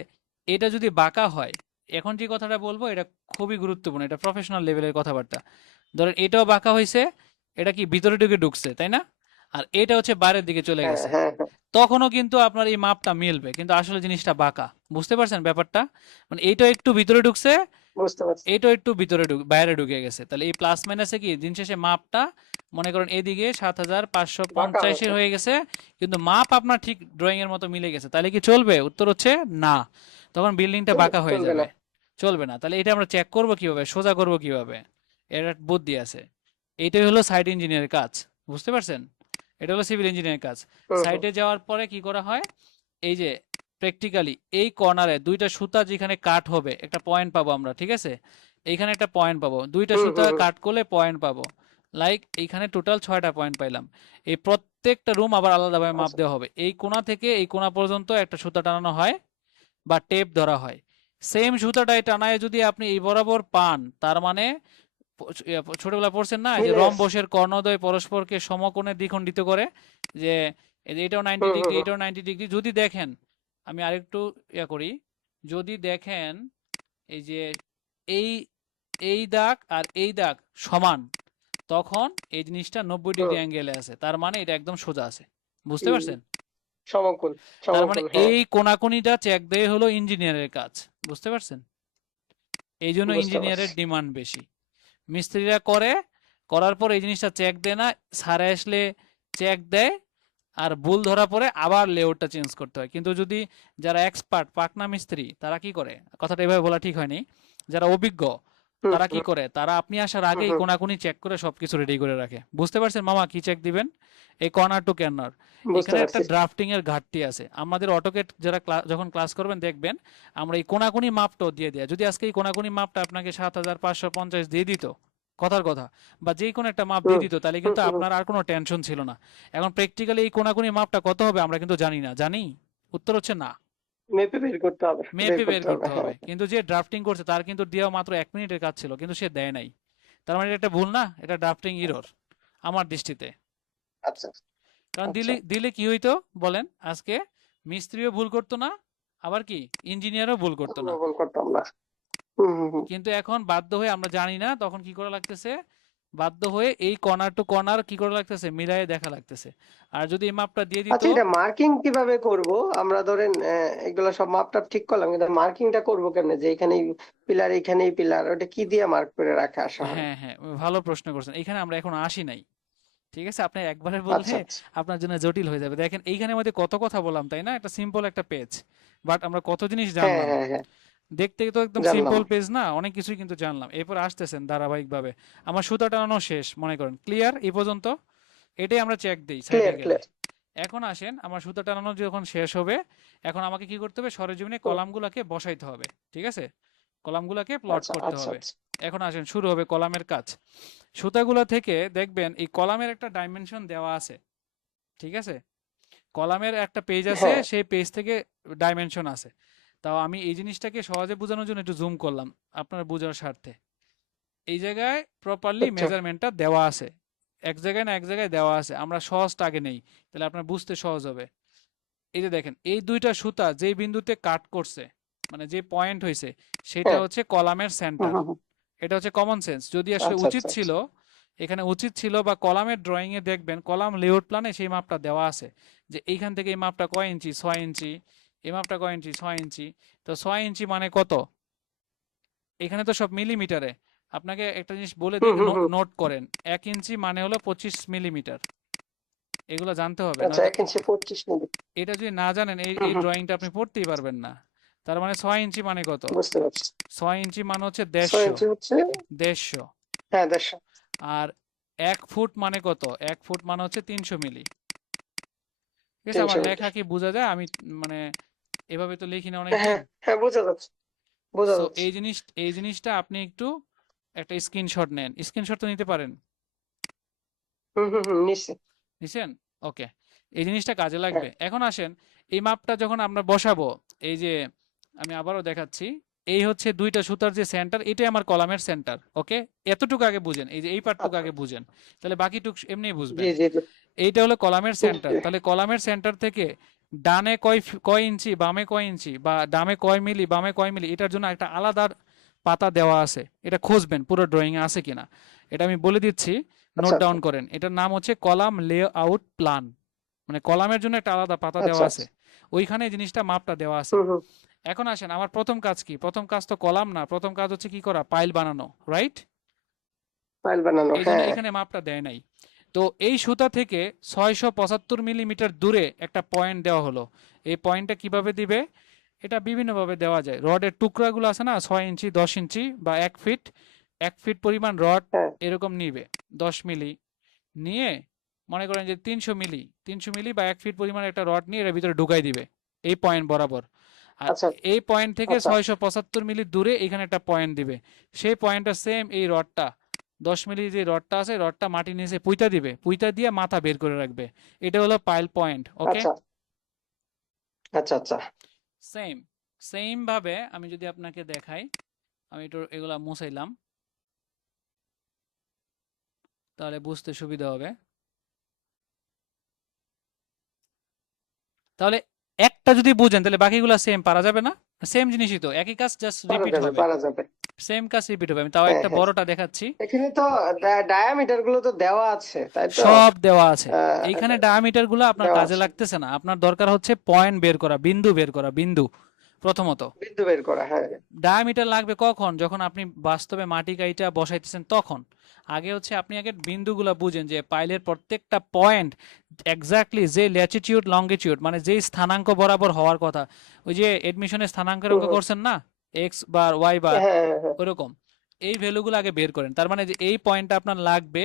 এটা যদি বাঁকা হয়, এখন যে কথাটা বলবো এটা খুবই গুরুত্বপূর্ণ, এটা প্রফেশনাল লেভেলের কথাবার্তা। ধরেন এটাও বাঁকা হয়েছে, এটা কি ভিতরে ঢুকে ঢুকছে, তাই না? আর এটা হচ্ছে বাইরের দিকে চলে হ্যাঁ, গেছে, হ্যাঁ, হ্যাঁ। তখনও কিন্তু আপনার এই মাপটা মিলবে, কিন্তু আসলে জিনিসটা বাঁকা। বুঝতে পারছেন ব্যাপারটা? মানে এইটা একটু ভিতরে ঢুকছে, বুঝতে পারছি। এইটাও একটু ভিতরে বাইরে ঢুকে গেছে, তাহলে এই প্লাস মাইনাসে কি দিন শেষে মাপটা, মনে করেন এদিকে বাঁকা 7550 হয়েছে। হয়ে গেছে, কিন্তু মাপ আপনার ঠিক ড্রয়িং এর মতো মিলে গেছে, তাহলে কি চলবে? উত্তর হচ্ছে না, তখন বিল্ডিংটা বাঁকা হয়ে চলবে যাবে, না। চলবে না। তাহলে এটা আমরা চেক করব কিভাবে, সোজা করব কিভাবে? এর একটা বুদ্ধি আছে। এইটাই হলো সাইট ইঞ্জিনিয়ারের কাজ, বুঝতে পারছেন? এটা হলো সিভিল ইঞ্জিনিয়ারের কাজ। হুম। সাইটে যাওয়ার পরে কি করা হয়, এই যে প্র্যাকটিক্যালি এই কর্নারে দুইটা সুতা যেখানে কাট হবে একটা পয়েন্ট পাবো আমরা, ঠিক আছে? এইখানে একটা পয়েন্ট পাবো, দুইটা সুতা হুম। কাট করলে পয়েন্ট পাবো। লাইক এইখানে টোটাল 6টা পয়েন্ট পাইলাম। এই প্রত্যেকটা রুম আবার আলাদাভাবে মাপ আচ্ছা। দেওয়া হবে, এই কোণা থেকে এই কোণা পর্যন্ত একটা সুতা টানানো হয় বা টেপ ধরা হয়। সেম সুতাটাই টানায় যদি আপনি এই বরাবর পান, তার মানে ছোটবেলা পড়ছেন না, এই যে মিলে গেছে। রম্বসের কর্ণদ্বয় পরস্পরকে সমকোণে দ্বিখণ্ডিত করে, যে এই যে এটাও 90 ডিগ্রি, হুম। এটাও 90 ডিগ্রি, যদি দেখেন, আমি আরেকটু করি, যদি দেখেন এই যে এই এই দাগ আর এই দাগ সমান, তখন এই জিনিসটা 90 ডিগ্রি হুম। অ্যাঙ্গেলে আছে, তার মানে এটা একদম সোজা আছে। বুঝতে হুম। পারছেন? সমকোণ। তার মানে সমকোণ, হ্যাঁ। এই কোনাকুনিটা চেক দেয় হলো ইঞ্জিনিয়ারের কাজ। বুঝতে পারছেন? এই জন্য বুঝতে ইঞ্জিনিয়ারের পারছি। ডিমান্ড বেশি। মিস্ত্রিরা করে, করার পর এই জিনিসটা চেক দেয় না, সারে আসলে চেক দেয়, আর ভুল ধরা পড়ে আবার লেআউটটা চেঞ্জ করতে হয়। কিন্তু যদি যারা এক্সপার্ট পাকনা মিস্ত্রি, তারা কি করে, কথাটা এভাবে বলা ঠিক হয়নি, যারা অভিজ্ঞ, হুম। তারা কি হুম। করে, তারা আপনি আসার আগেই হুম। কোনাকুনি চেক করে সবকিছু রেডি করে রাখে। বুঝতে পারছেন মামা, কি চেক দিবেন? এই কর্নার টু কর্নার বুঝতে এখানে একটা পারছি। ড্রাফটিং এর ঘাটতি আছে। আমাদের অটোকেট যারা যখন ক্লাস করবেন দেখবেন আমরা এই কোনাকুনি মাপটাও দিয়ে দেয়। যদি আজকে এই কোনাকুনি মাপটা আপনাকে 7550 দিয়ে দিত, কথার কথা, বা যে কোনো একটা মাপ দিয়ে হুম। দিত, তাহলে হুম। কিন্তু হুম। আপনার আর কোনো টেনশন ছিল না। এখন প্র্যাকটিক্যালি এই কোনাকুনি মাপটা কত হবে আমরা কিন্তু জানি না, জানি? উত্তর হচ্ছে না, মেপে বের করতে হবে, বের মেপে বের করতে হবে, করতে হ্যাঁ। হবে। কিন্তু যে ড্রাফটিং করছে তার কিন্তু দেওয়া মাত্র 1 মিনিটের কাজ ছিল, কিন্তু সে দেয় নাই। তার মানে এটা একটা ভুল না, এটা ড্রাফটিং ইরর আমার দৃষ্টিতে। আচ্ছা। কারণ আচ্ছা। দিলে দিলে কি হইতো বলেন, আজকে মিস্ত্রিও ভুল করতো না, আবার কি ইঞ্জিনিয়ারও ভুল করতো না। ভুল করতাম না। হুম। হুম। হুম। কিন্তু এখন বাধ্য হয়ে আমরা জানি না, তখন কি করা লাগতেছে, বাধ্য হয়ে এই কর্নার টু কর্নার কি করা লাগতেছে, মিলায়ে দেখা লাগতেছে। আর যদি এই মাপটা দিয়ে দিত, আচ্ছা, এটা মার্কিং কিভাবে করব? আমরা ধরেন এগুলা সব মাপটা ঠিক করলাম, কিন্তু মার্কিংটা করবো কেমনে, যে এখানেই পিলার, এখানেই পিলার, ওটা কি দিয়ে মার্ক করে রাখে আসা হয়? হ্যাঁ হ্যাঁ, ভালো প্রশ্ন করছেন, এখানে আমরা এখন আসি নাই। ঠিক আছে, আপনি একবারে বললে আচ্ছা, আচ্ছা। আপনার জন্য জটিল হয়ে যাবে। দেখেন এইখানের মধ্যে কত কথা বললাম, তাই না? একটা সিম্পল একটা পেজ, বাট আমরা কত জিনিস হ্যাঁ, জানলাম। হ্যাঁ, হ্যাঁ। দেখতে তো একদম জানলাম। সিম্পল পেজ না, অনেক কিছুই কিন্তু জানলাম। এরপর আসতেছেন ধারাবাহিকভাবে, আমার সুতা টানানো শেষ মনে করেন, ক্লিয়ার এই পর্যন্ত, এটাই আমরা চেক দিই সাইডে ক্লিয়ার, গেলে। ক্লিয়ার। এখন আসেন আমার সুতা টানানো যখন শেষ হবে, এখন আমাকে কি করতে হবে, সরেজমিনে হুম। কলামগুলোকে বসাইতে হবে, ঠিক আছে? কলামগুলোকে প্লট আচ্ছা, করতে আচ্ছা, হবে। আচ্ছা। এখন আসেন শুরু হবে কলামের কাজ। সুতাগুলো থেকে দেখবেন এই কলামের একটা ডাইমেনশন দেওয়া আছে, ঠিক আছে? কলামের একটা পেজ আছে, হ্যাঁ সেই পেজ থেকে ডাইমেনশন আছে। তাও আমি এই জিনিসটাকে সহজে বোঝানোর জন্য একটু জুম করলাম আপনার বোঝার স্বার্থে। এই জায়গায় প্রপারলি আচ্ছা। মেজারমেন্টটা দেওয়া আছে, এক জায়গায় না এক জায়গায় দেওয়া আছে। আমরা সহজটা আগে নেই, তাহলে আপনার বুঝতে সহজ হবে। এই যে দেখেন, এই দুইটা সুতা যে বিন্দুতে কাট করছে, মানে যে পয়েন্ট হয়েছে, সেটা হ্যাঁ। হচ্ছে কলামের হুম সেন্টার। হুম হুম। এটা হচ্ছে কমন সেন্স। যদি আসলে আচ্ছা উচিত আচ্ছা ছিল, আচ্ছা। এখানে উচিত ছিল, বা কলামের ড্রয়িং এ দেখবেন কলাম লেআউট প্ল্যানে সেই মাপটা দেওয়া আছে, যে এইখান থেকে এই মাপটা কয় ইঞ্চি, 6 ইঞ্চি, এই মাপটা কয় ইঞ্চি, 6 ইঞ্চি। তো 6 ইঞ্চি মানে কত, এখানে তো সব মিলিমিটারে। আপনাকে একটা জিনিস বলে হুম দিই, হুম হুম। নোট করেন, 1 ইঞ্চি মানে হলো 25 মিলিমিটার। এগুলো জানতে হবে, আচ্ছা, নয়তো 1 ইঞ্চি 25 মিলি। এটা যদি না জানেন, এই হুম এই হুম। ড্রয়িংটা আপনি পড়তেই পারবেন না। তার মানে 6 ইঞ্চি মানে কত, বুঝতে পারছি। 6 ইঞ্চি মানে হচ্ছে 6 150, ইঞ্চি হচ্ছে। 150। হ্যাঁ, 150। আর 1 ফুট মানে কত, 1 ফুট মানে হচ্ছে 300 মিলি। ঠিক আছে, আমার 300 মিটার। লেখা কি বোঝা যায়? আমি মানে এভাবে তো লিখি না অনেকদিন। হ্যাঁ হ্যাঁ, বোঝা যাচ্ছে, বোঝা সো যাচ্ছে। এই জিনিসটা আপনি একটু একটা স্ক্রিনশট নেন, স্ক্রিনশট তো নিতে পারেন। হুম হুম হুম, নিশ্চয়ই। নিছেন? ওকে। এই জিনিসটা কাজে হ্যাঁ। লাগবে। এখন আসেন, এই মাপটা যখন আমরা বসাবো, এই যে আমি আবারও দেখাচ্ছি, এই হচ্ছে দুইটা সুতার যে সেন্টার, এটাই আমার কলামের সেন্টার। ওকে, এতটুকু আগে বুঝেন, এই যে এই পার্টটুকু আচ্ছা। আগে বুঝেন, তাহলে বাকিটুক এমনি জি বুঝবেন। জি জি। এইটা হলো কলামের সেন্টার, জি। তাহলে কলামের সেন্টার থেকে ডানে কয় ইঞ্চি, বামে কয় ইঞ্চি, বা ডামে কয় মিলি, বামে কয় মিলি, এটার জন্য একটা আলাদা পাতা দেওয়া আছে। এটা খুঁজবেন পুরো ড্রয়িং এ আছে কিনা। এটা আমি বলে দিচ্ছি, আচ্ছা নোট আচ্ছা ডাউন করেন। এটার নাম হচ্ছে কলাম লেআউট প্ল্যান, মানে কলামের জন্য একটা আলাদা পাতা আচ্ছা দেওয়া আছে, আচ্ছা। ওইখানে এই জিনিসটা মাপটা দেওয়া আছে। হুম হুম। এখন আসেন, আমার প্রথম কাজ কি? প্রথম কাজ তো কলাম না, প্রথম কাজ হচ্ছে কি করা, পাইল বানানো, রাইট? ফাইল বানানো, এই জন্য হ্যাঁ। এখানে মাপটা দেয় নাই। তো এই সুতা থেকে 675 মিলিমিটার দূরে একটা পয়েন্ট দেওয়া হলো। এই পয়েন্টটা কিভাবে দিবে? এটা বিভিন্নভাবে দেওয়া যায়। রডের টুকরাগুলো আছে না, 6 ইঞ্চি, 10 ইঞ্চি বা 1 ফিট, 1 ফিট পরিমাণ রড হ্যাঁ। এরকম নিবে, 10 মিলি নিয়ে, মনে করেন যে 300 মিলি, 300 মিলি বা 1 ফিট পরিমাণ একটা রড নিয়ে এর ভিতরে ঢুকাই দিবে এই পয়েন্ট বরাবর। আর আচ্ছা এই পয়েন্ট থেকে আচ্ছা। 675 মিলি দূরে এখানে একটা পয়েন্ট দিবে। সেই পয়েন্টটা সেম এই রডটা, 10 মিলি যে রডটা আছে, রডটা মাটির নিচে পুঁতা দিবে, পুঁতা দিয়ে মাথা বের করে রাখবে। এটা হলো পাইল পয়েন্ট। ওকে, আচ্ছা আচ্ছা আচ্ছা। সেম সেম ভাবে আমি যদি আপনাকে দেখাই, আমি একটু এগুলা মুছাইলাম, তাহলে বুঝতে সুবিধা হবে। তাহলে একটা যদি বুঝেন, তাহলে বাকিগুলো সেম পারা যাবে না? সেম জিনিসই তো, একই কাজ, জাস্ট পারা রিপিট যাবে, হবে। পারা যাবে। সেম কাজ রিপিট হবে। আমি তাও হ্যাঁ একটা হ্যাঁ। বড়টা দেখাচ্ছি। এখানে তো ডায়ামিটার গুলো তো দেওয়া আছে, তাই তো? সব দেওয়া আছে। এইখানে আহ, ডায়ামিটার গুলো আপনার দেওয়া কাজে আছে। লাগতেছে না, আপনার দরকার হচ্ছে পয়েন্ট বের করা, বিন্দু বের করা, বিন্দু প্রথমত। বিন্দু বের করা, হ্যাঁ। ডায়ামিটার লাগবে কখন, যখন আপনি বাস্তবে মাটি কাইটা বসাইতেছেন তখন। আগে হচ্ছে আপনি আগে বিন্দুগুলো বুঝেন, যে পাইলের প্রত্যেকটা পয়েন্ট এক্স্যাক্টলি যে ল্যাটিটিউড লঙ্গিটিউড, মানে যেই স্থানাঙ্ক বরাবর হওয়ার কথা, ওই যে এডমিশনের স্থানাঙ্কের হুম অঙ্ক হুম। করছেন না, এক্স বার, ওয়াই বার, হ্যাঁ হ্যাঁ হ্যাঁ। ওরকম এই ভ্যালুগুলো আগে বের করেন। তার মানে যে এই পয়েন্টটা আপনার লাগবে,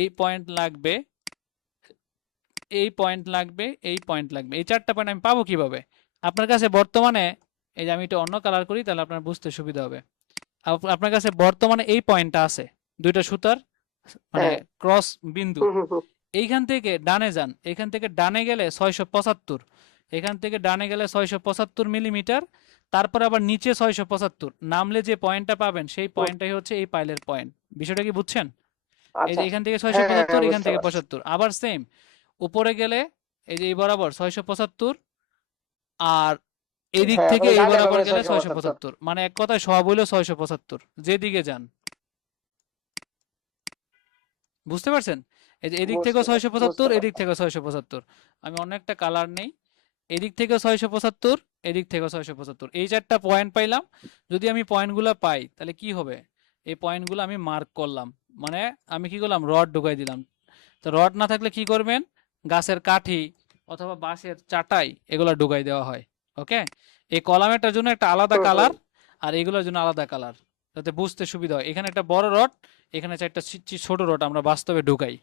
এই পয়েন্ট লাগবে, এই পয়েন্ট লাগবে, এই পয়েন্ট লাগবে, এই চারটা পয়েন্ট আমি পাবো কিভাবে? আপনার কাছে বর্তমানে, এই যে আমি এটা অন্য কালার করি তাহলে আপনার বুঝতে সুবিধা হবে। আপনার কাছে বর্তমানে এই পয়েন্টটা আছে, দুইটা সুতার মানে হ্যাঁ। ক্রস বিন্দু। হুম হুম হুম। এইখান থেকে ডানে যান, এখান থেকে ডানে গেলে 675, এখান থেকে ডানে গেলে 675 মিলিমিটার, তারপর আবার নিচে 675 নামলে যে পয়েন্টটা পাবেন, সেই হুম। পয়েন্টটাই হচ্ছে এই পাইলের পয়েন্ট। বিষয়টা কি বুঝছেন? এই আচ্ছা। যে এখান থেকে ছয়শো হ্যাঁ হ্যাঁ পঁচাত্তর হ্যাঁ, এখান বুঝতে থেকে পারছি। 75, আবার সেম উপরে গেলে এই যে এই বরাবর 675, আর এদিক হ্যাঁ, থেকে ওখানে এই ডানে বরাবর বামে গেলে 675। 675, মানে এক কথায় সব হইলো 675 যেদিকে যান। বুঝতে পারছেন? এই যে এদিক থেকেও বুঝতে ছয়শো পারছি, পঁচাত্তর বুঝতে এদিক পারছি। থেকেও 675। আমি অন্য একটা কালার নেই, এদিক থেকে 675, এদিক থেকে 675, এই চারটা পয়েন্ট পাইলাম। যদি আমি পয়েন্টগুলো পাই তাহলে কি হবে, এই পয়েন্টগুলো আমি মার্ক করলাম, মানে আমি কি করলাম, রড ঢুকাই দিলাম। তো রড না থাকলে কি করবেন, গাছের কাঠি অথবা বাঁশের চাটাই এগুলো ঢুকাই দেওয়া হয়। ওকে, এই কলামেরটার জন্য একটা আলাদা হুম হুম। কালার, আর এগুলোর জন্য আলাদা কালার, যাতে বুঝতে সুবিধা হয়। এখানে একটা বড় রড, এখানে চারটা ছোট রড আমরা বাস্তবে ঢুকাই,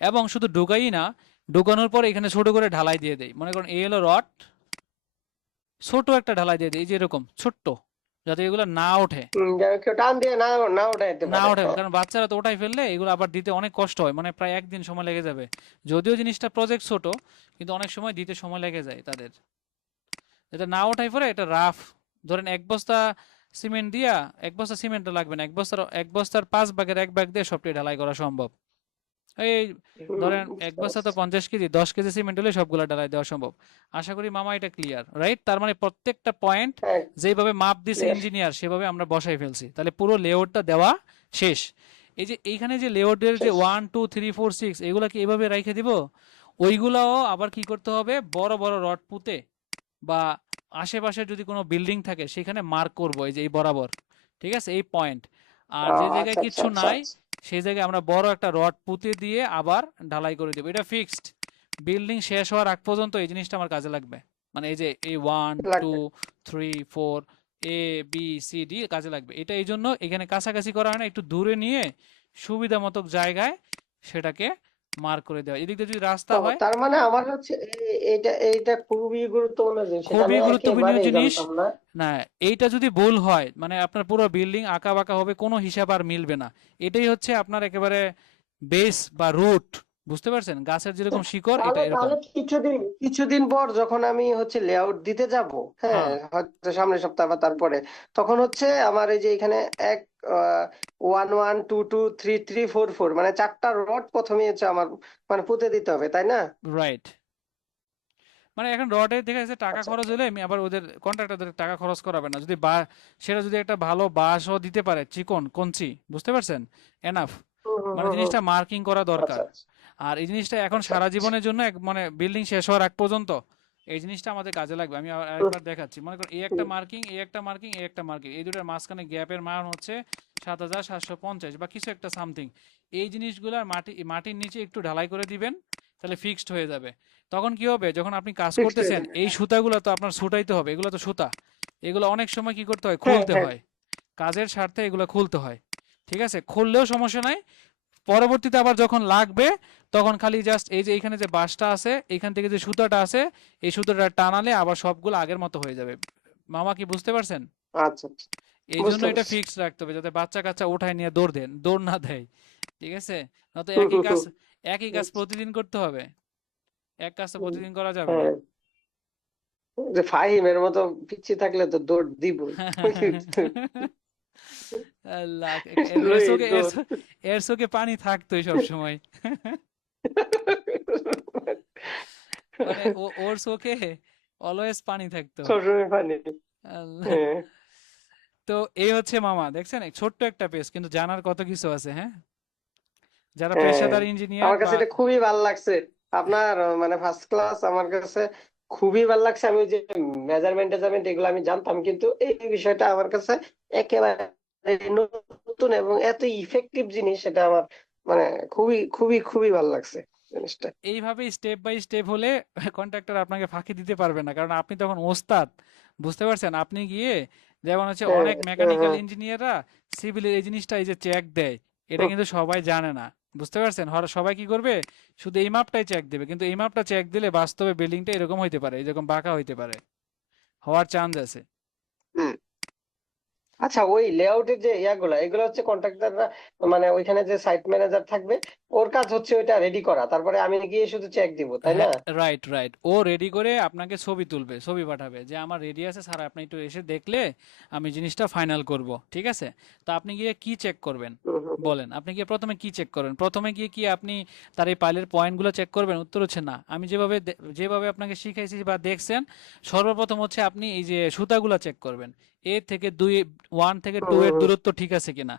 এবং শুধু ঢুকাই না, ঢুকানোর পর এখানে ছোট করে ঢালাই দিয়ে দেই। মনে করেন এই হলো রড, ছোট একটা ঢালাই দিয়ে দেই, এই যে এরকম ছোট্ট, যাতে এগুলো না ওঠে। যেন কেউ টান দিয়ে না না উঠাইতে না পারে। ওঠে, হ্যাঁ। কারণ বাচ্চারা তো ওঠাই ফেললে এগুলো আবার দিতে অনেক কষ্ট হয়, মানে প্রায় একদিন সময় লেগে যাবে। যদিও জিনিসটা প্রজেক্ট ছোট, কিন্তু অনেক সময় দিতে সময় লেগে যায় তাদের। এটা না ওঠাই পরে এটা রাফ, ধরেন এক বস্তা সিমেন্ট দিয়া, এক বস্তা সিমেন্ট লাগবে না, এক বস্তার 5 ভাগের 1 ভাগ দিয়ে সবটি ঢালাই করা সম্ভব। এই ধরেন এক বুঝতে বস্তা তো পারছি। 50 কেজি, 10 কেজি সিমেন্ট হলে সবগুলা ঢালাই দেওয়া সম্ভব। আশা করি মামা এটা ক্লিয়ার, রাইট? তার মানে প্রত্যেকটা পয়েন্ট হ্যাঁ, যেভাবে মাপ দিছে ক্লিয়ার। ইঞ্জিনিয়ার সেভাবে আমরা বসাই ফেলছি, তাহলে পুরো লেআউটটা দেওয়া শেষ। এই যে এইখানে যে লেআউটের যে শেষ। 1 2 3 4 6 এগুলা কি এভাবে রেখে দিব? ওইগুলাও আবার কি করতে হবে, বড় বড় রড পুঁতে বা আশেপাশে যদি কোনো বিল্ডিং থাকে সেখানে মার্ক করব, এই যে এই বরাবর, ঠিক আছে, এই পয়েন্ট। আর যে জায়গায় আচ্ছা আচ্ছা কিচ্ছু আচ্ছা নাই আচ্ছা। সেই জায়গায় আমরা বড় একটা রড পুঁতে দিয়ে আবার ঢালাই করে দেবো, এটা ফিক্সড। বিল্ডিং শেষ হওয়ার আগ পর্যন্ত এই জিনিসটা আমার কাজে লাগবে, মানে এই যে এই 1 2 3 4 A B C D কাজে লাগবে। এটা এই জন্য এখানে কাছাকাছি করা হয় না, একটু দূরে নিয়ে সুবিধা মতো জায়গায় সেটাকে মার্ক করে দেওয়া। এদিক দিয়ে যদি রাস্তা ও, হয়, তার মানে আমার হচ্ছে এইটা এইটা খুবই গুরুত্বপূর্ণ জিনিস, সেটা আমি খুবই গুরুত্বপূর্ণ একেবারেই জিনিস। জানতাম না। না, এইটা যদি ভুল হয় মানে আপনার পুরো বিল্ডিং আঁকা বাঁকা হবে, কোনো হিসাব আর মিলবে না। এটাই হচ্ছে আপনার একেবারে বেস বা রুট, বুঝতে পারছেন? গাছের যেরকম শিকড়, এটা তাহলে এরকম। তাহলে কিছুদিন কিছুদিন পর যখন আমি হচ্ছে লেআউট দিতে যাব, হ্যাঁ, হ্যাঁ, হয়তো সামনের সপ্তাহ বা তারপরে, তখন হচ্ছে আমার এই যে এখানে এক 1 1 2 2 3 3 4 4 মানে 4টা রড প্রথমে হচ্ছে আমার মানে পুঁতে দিতে হবে, তাই না? রাইট। মানে এখন রডের দেখা যাচ্ছে টাকা আচ্ছা। খরচ হলে আমি আবার ওদের কন্ট্রাক্টরদের টাকা খরচ করাবে না, যদি বা সেটা যদি একটা ভালো বাঁশও দিতে পারে, চিকন কঞ্চি, বুঝতে পারছেন, এনাফ। হুম হুম মানে হুম হুম। জিনিসটা মার্কিং করা আচ্ছা দরকার। আচ্ছা আর এই জিনিসটা এখন আচ্ছা সারা আচ্ছা। জীবনের জন্য মানে বিল্ডিং শেষ হওয়ার আগ পর্যন্ত এই জিনিসটা আমাদের কাজে লাগবে। আমি হুম, আরেকবার দেখাচ্ছি, মনে করেন এই একটা হুম। মার্কিং, এই একটা মার্কিং, এই একটা মার্কিং, এই দুটার মাঝখানে গ্যাপের মান হচ্ছে 7750 বা কিছু একটা সামথিং। এই জিনিসগুলো মাটির নিচে একটু ঢালাই করে দিবেন, তাহলে ফিক্সড হয়ে যাবে। তখন কি হবে, যখন আপনি কাজ ফিক্সড হয়ে করতেছেন যাবে, এই হ্যাঁ। সুতাগুলো তো আপনার ছুটাইতে হবে, এগুলো তো সুতা, এগুলো অনেক সময় কি করতে হয়, হ্যাঁ খুলতে হ্যাঁ। হয়, কাজের স্বার্থে এগুলো খুলতে হয়। ঠিক আছে, খুললেও সমস্যা নাই, পরবর্তীতে আবার যখন লাগবে তখন খালি জাস্ট এই যে এখানে যে বাঁশটা আছে, এখান থেকে যে সুতাটা আছে, এই সুতাটা টানালে আবার সবগুলো আগের মতো হয়ে যাবে। মামা কি বুঝতে পারছেন? আচ্ছা আচ্ছা। এই জন্য বুঝতে এটা পারছি। ফিক্স রাখতে হবে, যাতে বাচ্চা কাচ্চা উঠায় নিয়ে দৌড় না দেয়। ঠিক আছে, নয়তো হুম একই হুম কাজ, হুম। একই কাজ প্রতিদিন করতে হবে, এক কাজ তো হুম, প্রতিদিন করা যাবে না। হ্যাঁ, যে ফাহিমের মতো পিচ্ছি থাকলে তো দৌড় দিবই। আল্লাহ, এর লই চোখে দৌড়। এর চোখে পানি থাকতোই সব সময়। মানে ওর চোখে অলওয়েজ পানি থাকতো। সবসময় পানি। আল্লাহ। হ্যাঁ তো এই হচ্ছে মামা, দেখছেন এই ছোট্ট একটা পেজ, কিন্তু জানার কত কিছু আছে, হ্যাঁ? যারা হ্যাঁ। পেশাদার ইঞ্জিনিয়ার আমার বা কাছে এটা খুবই ভালো লাগছে। আপনার মানে ফার্স্ট ক্লাস, আমার কাছে খুবই ভালো লাগছে। আমি ওই যে মেজারমেন্ট টেজারমেন্ট এগুলো আমি জানতাম, কিন্তু এই বিষয়টা আমার কাছে একেবারে নতুন এবং এত ইফেক্টিভ জিনিস, এটা আমার মানে খুবই খুবই খুবই ভালো লাগছে জিনিসটা। এইভাবে স্টেপ বাই স্টেপ হলে কন্ট্রাক্টর আপনাকে ফাঁকি দিতে পারবে না, কারণ আপনি তখন ওস্তাদ, বুঝতে পারছেন? আপনি গিয়ে, যেমন হচ্ছে হ্যাঁ অনেক হ্যাঁ মেকানিক্যাল হ্যাঁ। ইঞ্জিনিয়াররা সিভিলের এই জিনিসটা এই যে চেক দেয়, এটা হুম, কিন্তু সবাই জানে না, বুঝতে পারছেন? সবাই কি করবে, শুধু এই মাপটাই চেক দেবে, কিন্তু এই মাপটা চেক দিলে বাস্তবে বিল্ডিংটা এরকম হইতে পারে, এরকম বাঁকা হইতে পারে, হওয়ার চান্স আছে। হুম। আচ্ছা, ওই লেআউটের যে ইয়াগুলা, এগুলো হচ্ছে কন্ট্রাক্টররা, মানে ওইখানে যে সাইট ম্যানেজার থাকবে, ওর কাজ হচ্ছে ওইটা রেডি করা, তারপরে আমি গিয়ে শুধু চেক দিব, তাই না? হ্যাঁ, রাইট রাইট, ও রেডি করে আপনাকে ছবি তুলবে, ছবি পাঠাবে যে আমার রেডি আছে স্যার, আপনি একটু এসে দেখলে আমি জিনিসটা ফাইনাল করব, ঠিক আছে? তো আপনি গিয়ে কি চেক করবেন হুম, হুম, হুম। বলেন, আপনি গিয়ে প্রথমে কি চেক করবেন? প্রথমে গিয়ে কি আপনি তার এই পাইলের পয়েন্টগুলো চেক করবেন? উত্তর হচ্ছে না। আমি যেভাবে আপনাকে শিখাইছি বা দেখছেন, সর্বপ্রথম হচ্ছে আপনি এই যে সুতাগুলো চেক করবেন, এ থেকে 1 থেকে 2 হুম, এর হুম। দূরত্ব ঠিক আছে কিনা,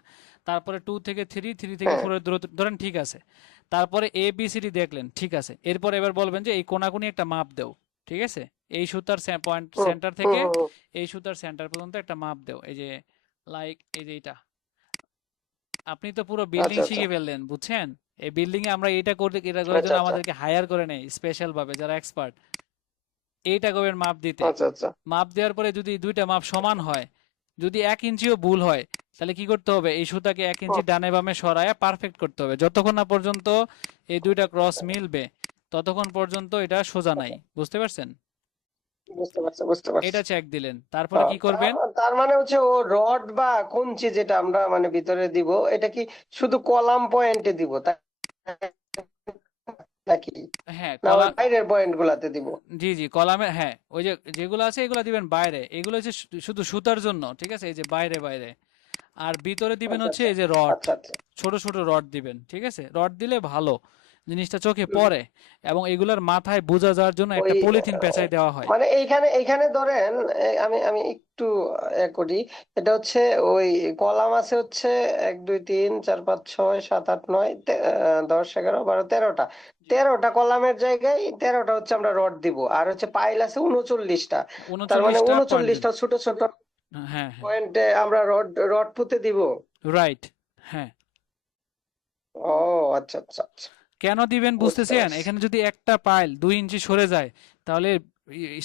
তারপরে 2 থেকে 3, 3 থেকে 4 হ্যাঁ। এর দূরত্ব ধরেন ঠিক আছে, তারপরে ABCD দেখলেন ঠিক আছে, এরপর এবার বলবেন যে এই কোনাকুনি একটা মাপ দেও, ঠিক আছে? এই সুতার পয়েন্ট হুম, সেন্টার হুম, থেকে হুম, হুম। এই সুতার সেন্টার পর্যন্ত একটা মাপ দেও, এই যে লাইক এই যে এটা। আপনি তো পুরো বিল্ডিং আচ্ছা আচ্ছা শিখে ফেললেন, বুঝছেন? এই বিল্ডিং এ আমরা এটা করার আচ্ছা জন্য আচ্ছা আমাদেরকে হায়ার করে নেই স্পেশাল ভাবে যারা এক্সপার্ট, এইটা করবেন মাপ দিতে। আচ্ছা আচ্ছা। মাপ দেওয়ার পরে যদি দুইটা মাপ সমান হয়, যদি 1 ইঞ্চিও ভুল হয়, তাহলে কি করতে হবে, এই সুতাকে 1 ইঞ্চি হুম, ডানে বামে সরায়া পারফেক্ট করতে হবে। যতক্ষণ না পর্যন্ত এই দুইটা ক্রস মিলবে ততক্ষণ পর্যন্ত এটা সোজা নাই, আচ্ছা বুঝতে পারছেন? বুঝতে পারছি, বুঝতে পারছি। এটা চেক দিলেন, তারপরে কি করবেন? তার মানে হচ্ছে ও রড বা কঞ্চি যেটা আমরা মানে ভিতরে দিব, এটা কি শুধু কলাম পয়েন্টে দিব তাই নাকি, হ্যাঁ, না ওই বাইরের পয়েন্ট গুলাতে দিব? জি জি, কলামে, হ্যাঁ, ওই যে যেগুলো আছে এগুলো দিবেন বাইরে, এগুলো হচ্ছে শুধু সুতার জন্য, ঠিক আছে, এই যে বাইরে বাইরে। আর ভিতরে দিবেন আচ্ছা হচ্ছে আচ্ছা এই যে রড, আচ্ছা আচ্ছা। ছোট ছোট রড দিবেন, ঠিক আছে, রড দিলে ভালো, জিনিসটা চোখে পড়ে। এবং এগুলার মাথায় বোঝা যাওয়ার জন্য ওই একটা পলিথিন পেঁচাই দেওয়া হয়। মানে এইখানে এইখানে ধরেন আমি আমি একটু করি। এটা হচ্ছে ওই কলাম আছে হচ্ছে 1 2 3 4 5 6 7 8 9 10 11 12 13টা। 13টা কলামের জায়গায় 13টা হচ্ছে আমরা রড দিব, আর হচ্ছে পাইল আছে 39টা। তার মানে 39টা পয়েন্ট দিবেন। 39টা ছোট ছোট হ্যাঁ হ্যাঁ, পয়েন্টে আমরা রড রড পুঁতে দিব। রাইট, হ্যাঁ। ও আচ্ছা আচ্ছা আচ্ছা, কেন দিবেন বুঝতে বুঝতেছেন? পারছি। এখানে যদি একটা পাইল 2 ইঞ্চি সরে যায়, তাহলে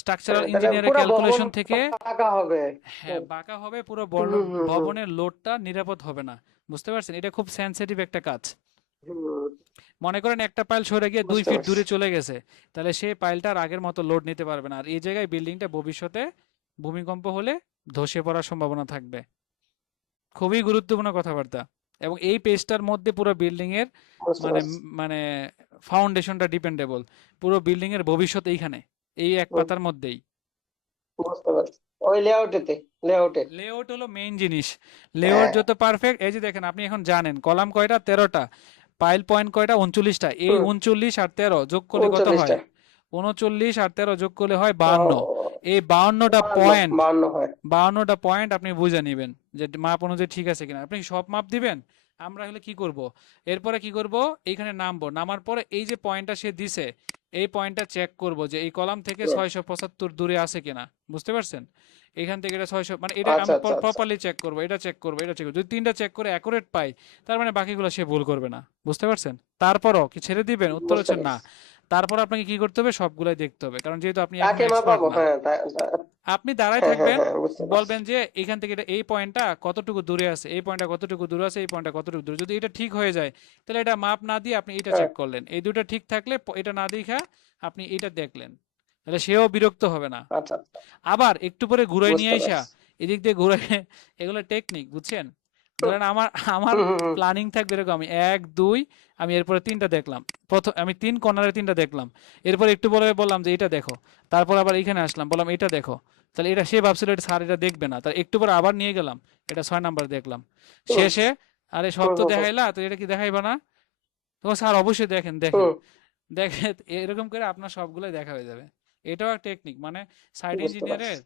স্ট্রাকচারাল তাহলে ইঞ্জিনিয়ারের পুরো ভবন ক্যালকুলেশন থেকে, পাকা হবে। হ্যাঁ, বাঁকা হবে, পুরো হুম। ভবনের লোডটা নিরাপদ হবে না। বুঝতে পারছেন? এটা খুব সেনসিটিভ একটা কাজ। হুম, মনে করেন একটা পাইল সরে গিয়ে দুই বুঝতে ফিট পারছি। দূরে চলে গেছে, তাহলে সেই পাইলটা আর আগের মতো লোড নিতে পারবে না, আর এই জায়গায় বিল্ডিংটা ভবিষ্যতে ভূমিকম্প হলে ধসে পড়ার সম্ভাবনা থাকবে। খুবই গুরুত্বপূর্ণ কথাবার্তা। এবং এই পেজটার মধ্যে পুরো বিল্ডিং এর বুঝতে মানে পারছি। মানে ফাউন্ডেশনটা ডিপেন্ডেবল, পুরো বিল্ডিং এর ভবিষ্যৎ এইখানে, এই এক হুম, পাতার মধ্যেই। বুঝতে পারছি। ওই লেআউটেতে, লেআউটে। লেআউট হলো মেইন জিনিস। লেআউট হ্যাঁ। যত পারফেক্ট, এই যে দেখেন, আপনি এখন জানেন কলাম কয়টা, 13টা, পাইল পয়েন্ট কয়টা, 39টা। এই হুম, 39 আর 13 যোগ করলে কত 39টা। হয়? 39 আর 13 যোগ করলে হয় 52। ও, এই 52টা 52, পয়েন্ট, 52 হয়। 52টা পয়েন্ট আপনি বুঝে নেবেন যে মাপ অনুযায়ী ঠিক আছে কিনা। আপনি সব মাপ দিবেন, আমরা হলে কি করব, এরপরে কি করব, এইখানে নামবো, নামার পরে এই যে পয়েন্টটা সে দিছে, এই পয়েন্টটা চেক করব যে এই কলাম থেকে হুম, 675 দূরে আছে কিনা। বুঝতে পারছেন? এখান থেকে এটা 600, মানে এটা আচ্ছা আমি আচ্ছা আচ্ছা। প্রপারলি চেক করব, এটা চেক করব, এটা চেক করব। যদি তিনটা চেক করে অ্যাকুরেট পাই, তার মানে বাকিগুলো সে ভুল করবে না। বুঝতে পারছেন? তারপরও কি ছেড়ে দিবেন? উত্তর বুঝতে হচ্ছে না। পারছি। তারপর আপনাকে কি করতে হবে, সবগুলাই দেখতে হবে, কারণ যেহেতু আপনি এখনো কাকে এক্সপার্ট মাপাবো? না। হ্যাঁ আপনি দাঁড়ায় হ্যাঁ হ্যাঁ থাকবেন, হ্যাঁ, বুঝতে পারছি। বলবেন যে এখান থেকে এই পয়েন্টটা কতটুকু দূরে আছে, এই পয়েন্টটা কতটুকু দূরে আছে, এই পয়েন্টটা কতটুকু দূরে। যদি এটা ঠিক হয়ে যায়, তাহলে এটা মাপ না দিয়ে আপনি এটা হ্যাঁ। চেক করলেন, এই দুটো ঠিক থাকলে এটা না দেখা আপনি এটা দেখলেন, তাহলে সেও বিরক্ত হবে না। আচ্ছা আচ্ছা, আবার একটু পরে ঘুরাই নিয়ে বুঝতে আইসা পারছি। এদিক দিয়ে ঘুরাই, এগুলো টেকনিক, বুঝছেন? ধরেন আমার আমার হুম হুম হুম প্ল্যানিং থাকবে এরকম, আমি 1 2, আমি এরপরে তিনটা দেখলাম, প্রথম আমি তিন কর্নারে তিনটা দেখলাম, এরপর একটু পরে বললাম যে এটা দেখো, তারপর আবার এখানে আসলাম, বললাম এটা দেখো, তাহলে এটা সে ভাবছিল এটা স্যার এটা দেখবে না, তার একটু পরে আবার নিয়ে গেলাম, এটা 6 নাম্বার দেখলাম, হুম শেষে, আরে সব হুম তো হুম দেখাইলা, তো এটা কি দেখাইবা না? তো স্যার অবশ্যই দেখেন দেখেন হুম, দেখেন, এরকম করে আপনার সবগুলোই দেখা হয়ে যাবে। এটাও একটা টেকনিক, মানে সাইড বুঝতে পারছি। ইঞ্জিনিয়ারের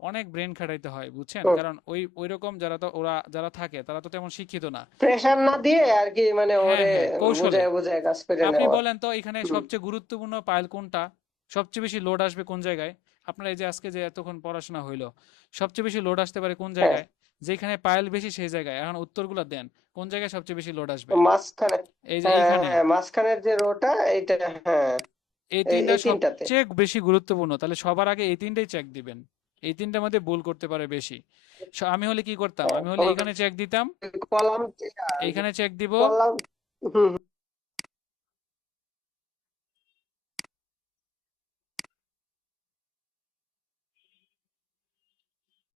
অনেক ব্রেন খাটাইতে হয়, বুঝছেন? হুম, কারণ ওই রকম যারা, তো ওরা যারা থাকে তারা তো তেমন শিক্ষিত না। প্রেশার না দিয়ে আর কি, মানে হ্যাঁ ওরে হ্যাঁ, কৌশলে। বুঝায় বুঝায় কাজ করে আপনি নেওয়া। বলেন তো এখানে হুম, সবচেয়ে গুরুত্বপূর্ণ পাইল কোনটা, সবচেয়ে বেশি লোড আসবে কোন জায়গায়? আপনার এই যে আজকে যে এতক্ষণ পড়াশোনা হইলো, সবচেয়ে বেশি লোড আসতে পারে কোন হ্যাঁ। জায়গায়? যেখানে পাইল বেশি সেই জায়গায়। এখন উত্তরগুলো দেন, কোন জায়গায় সবচেয়ে বেশি লোড তো আসবে? মাঝখানে, এই যে হ্যাঁ এইখানে। হ্যাঁ, মাঝখানের যে রোটা এইটা, হ্যাঁ, এই তিনটা এই তিনটাতে। সবচেয়ে বেশি গুরুত্বপূর্ণ, তাহলে সবার আগে এই তিনটাই চেক দিবেন। এই তিনটার মধ্যে ভুল করতে পারে বেশি। আমি হলে কি করতাম, হ্যাঁ, আমি হলে তখন এইখানে চেক দিতাম, কলাম, এইখানে চেক দিব, কলাম। হুম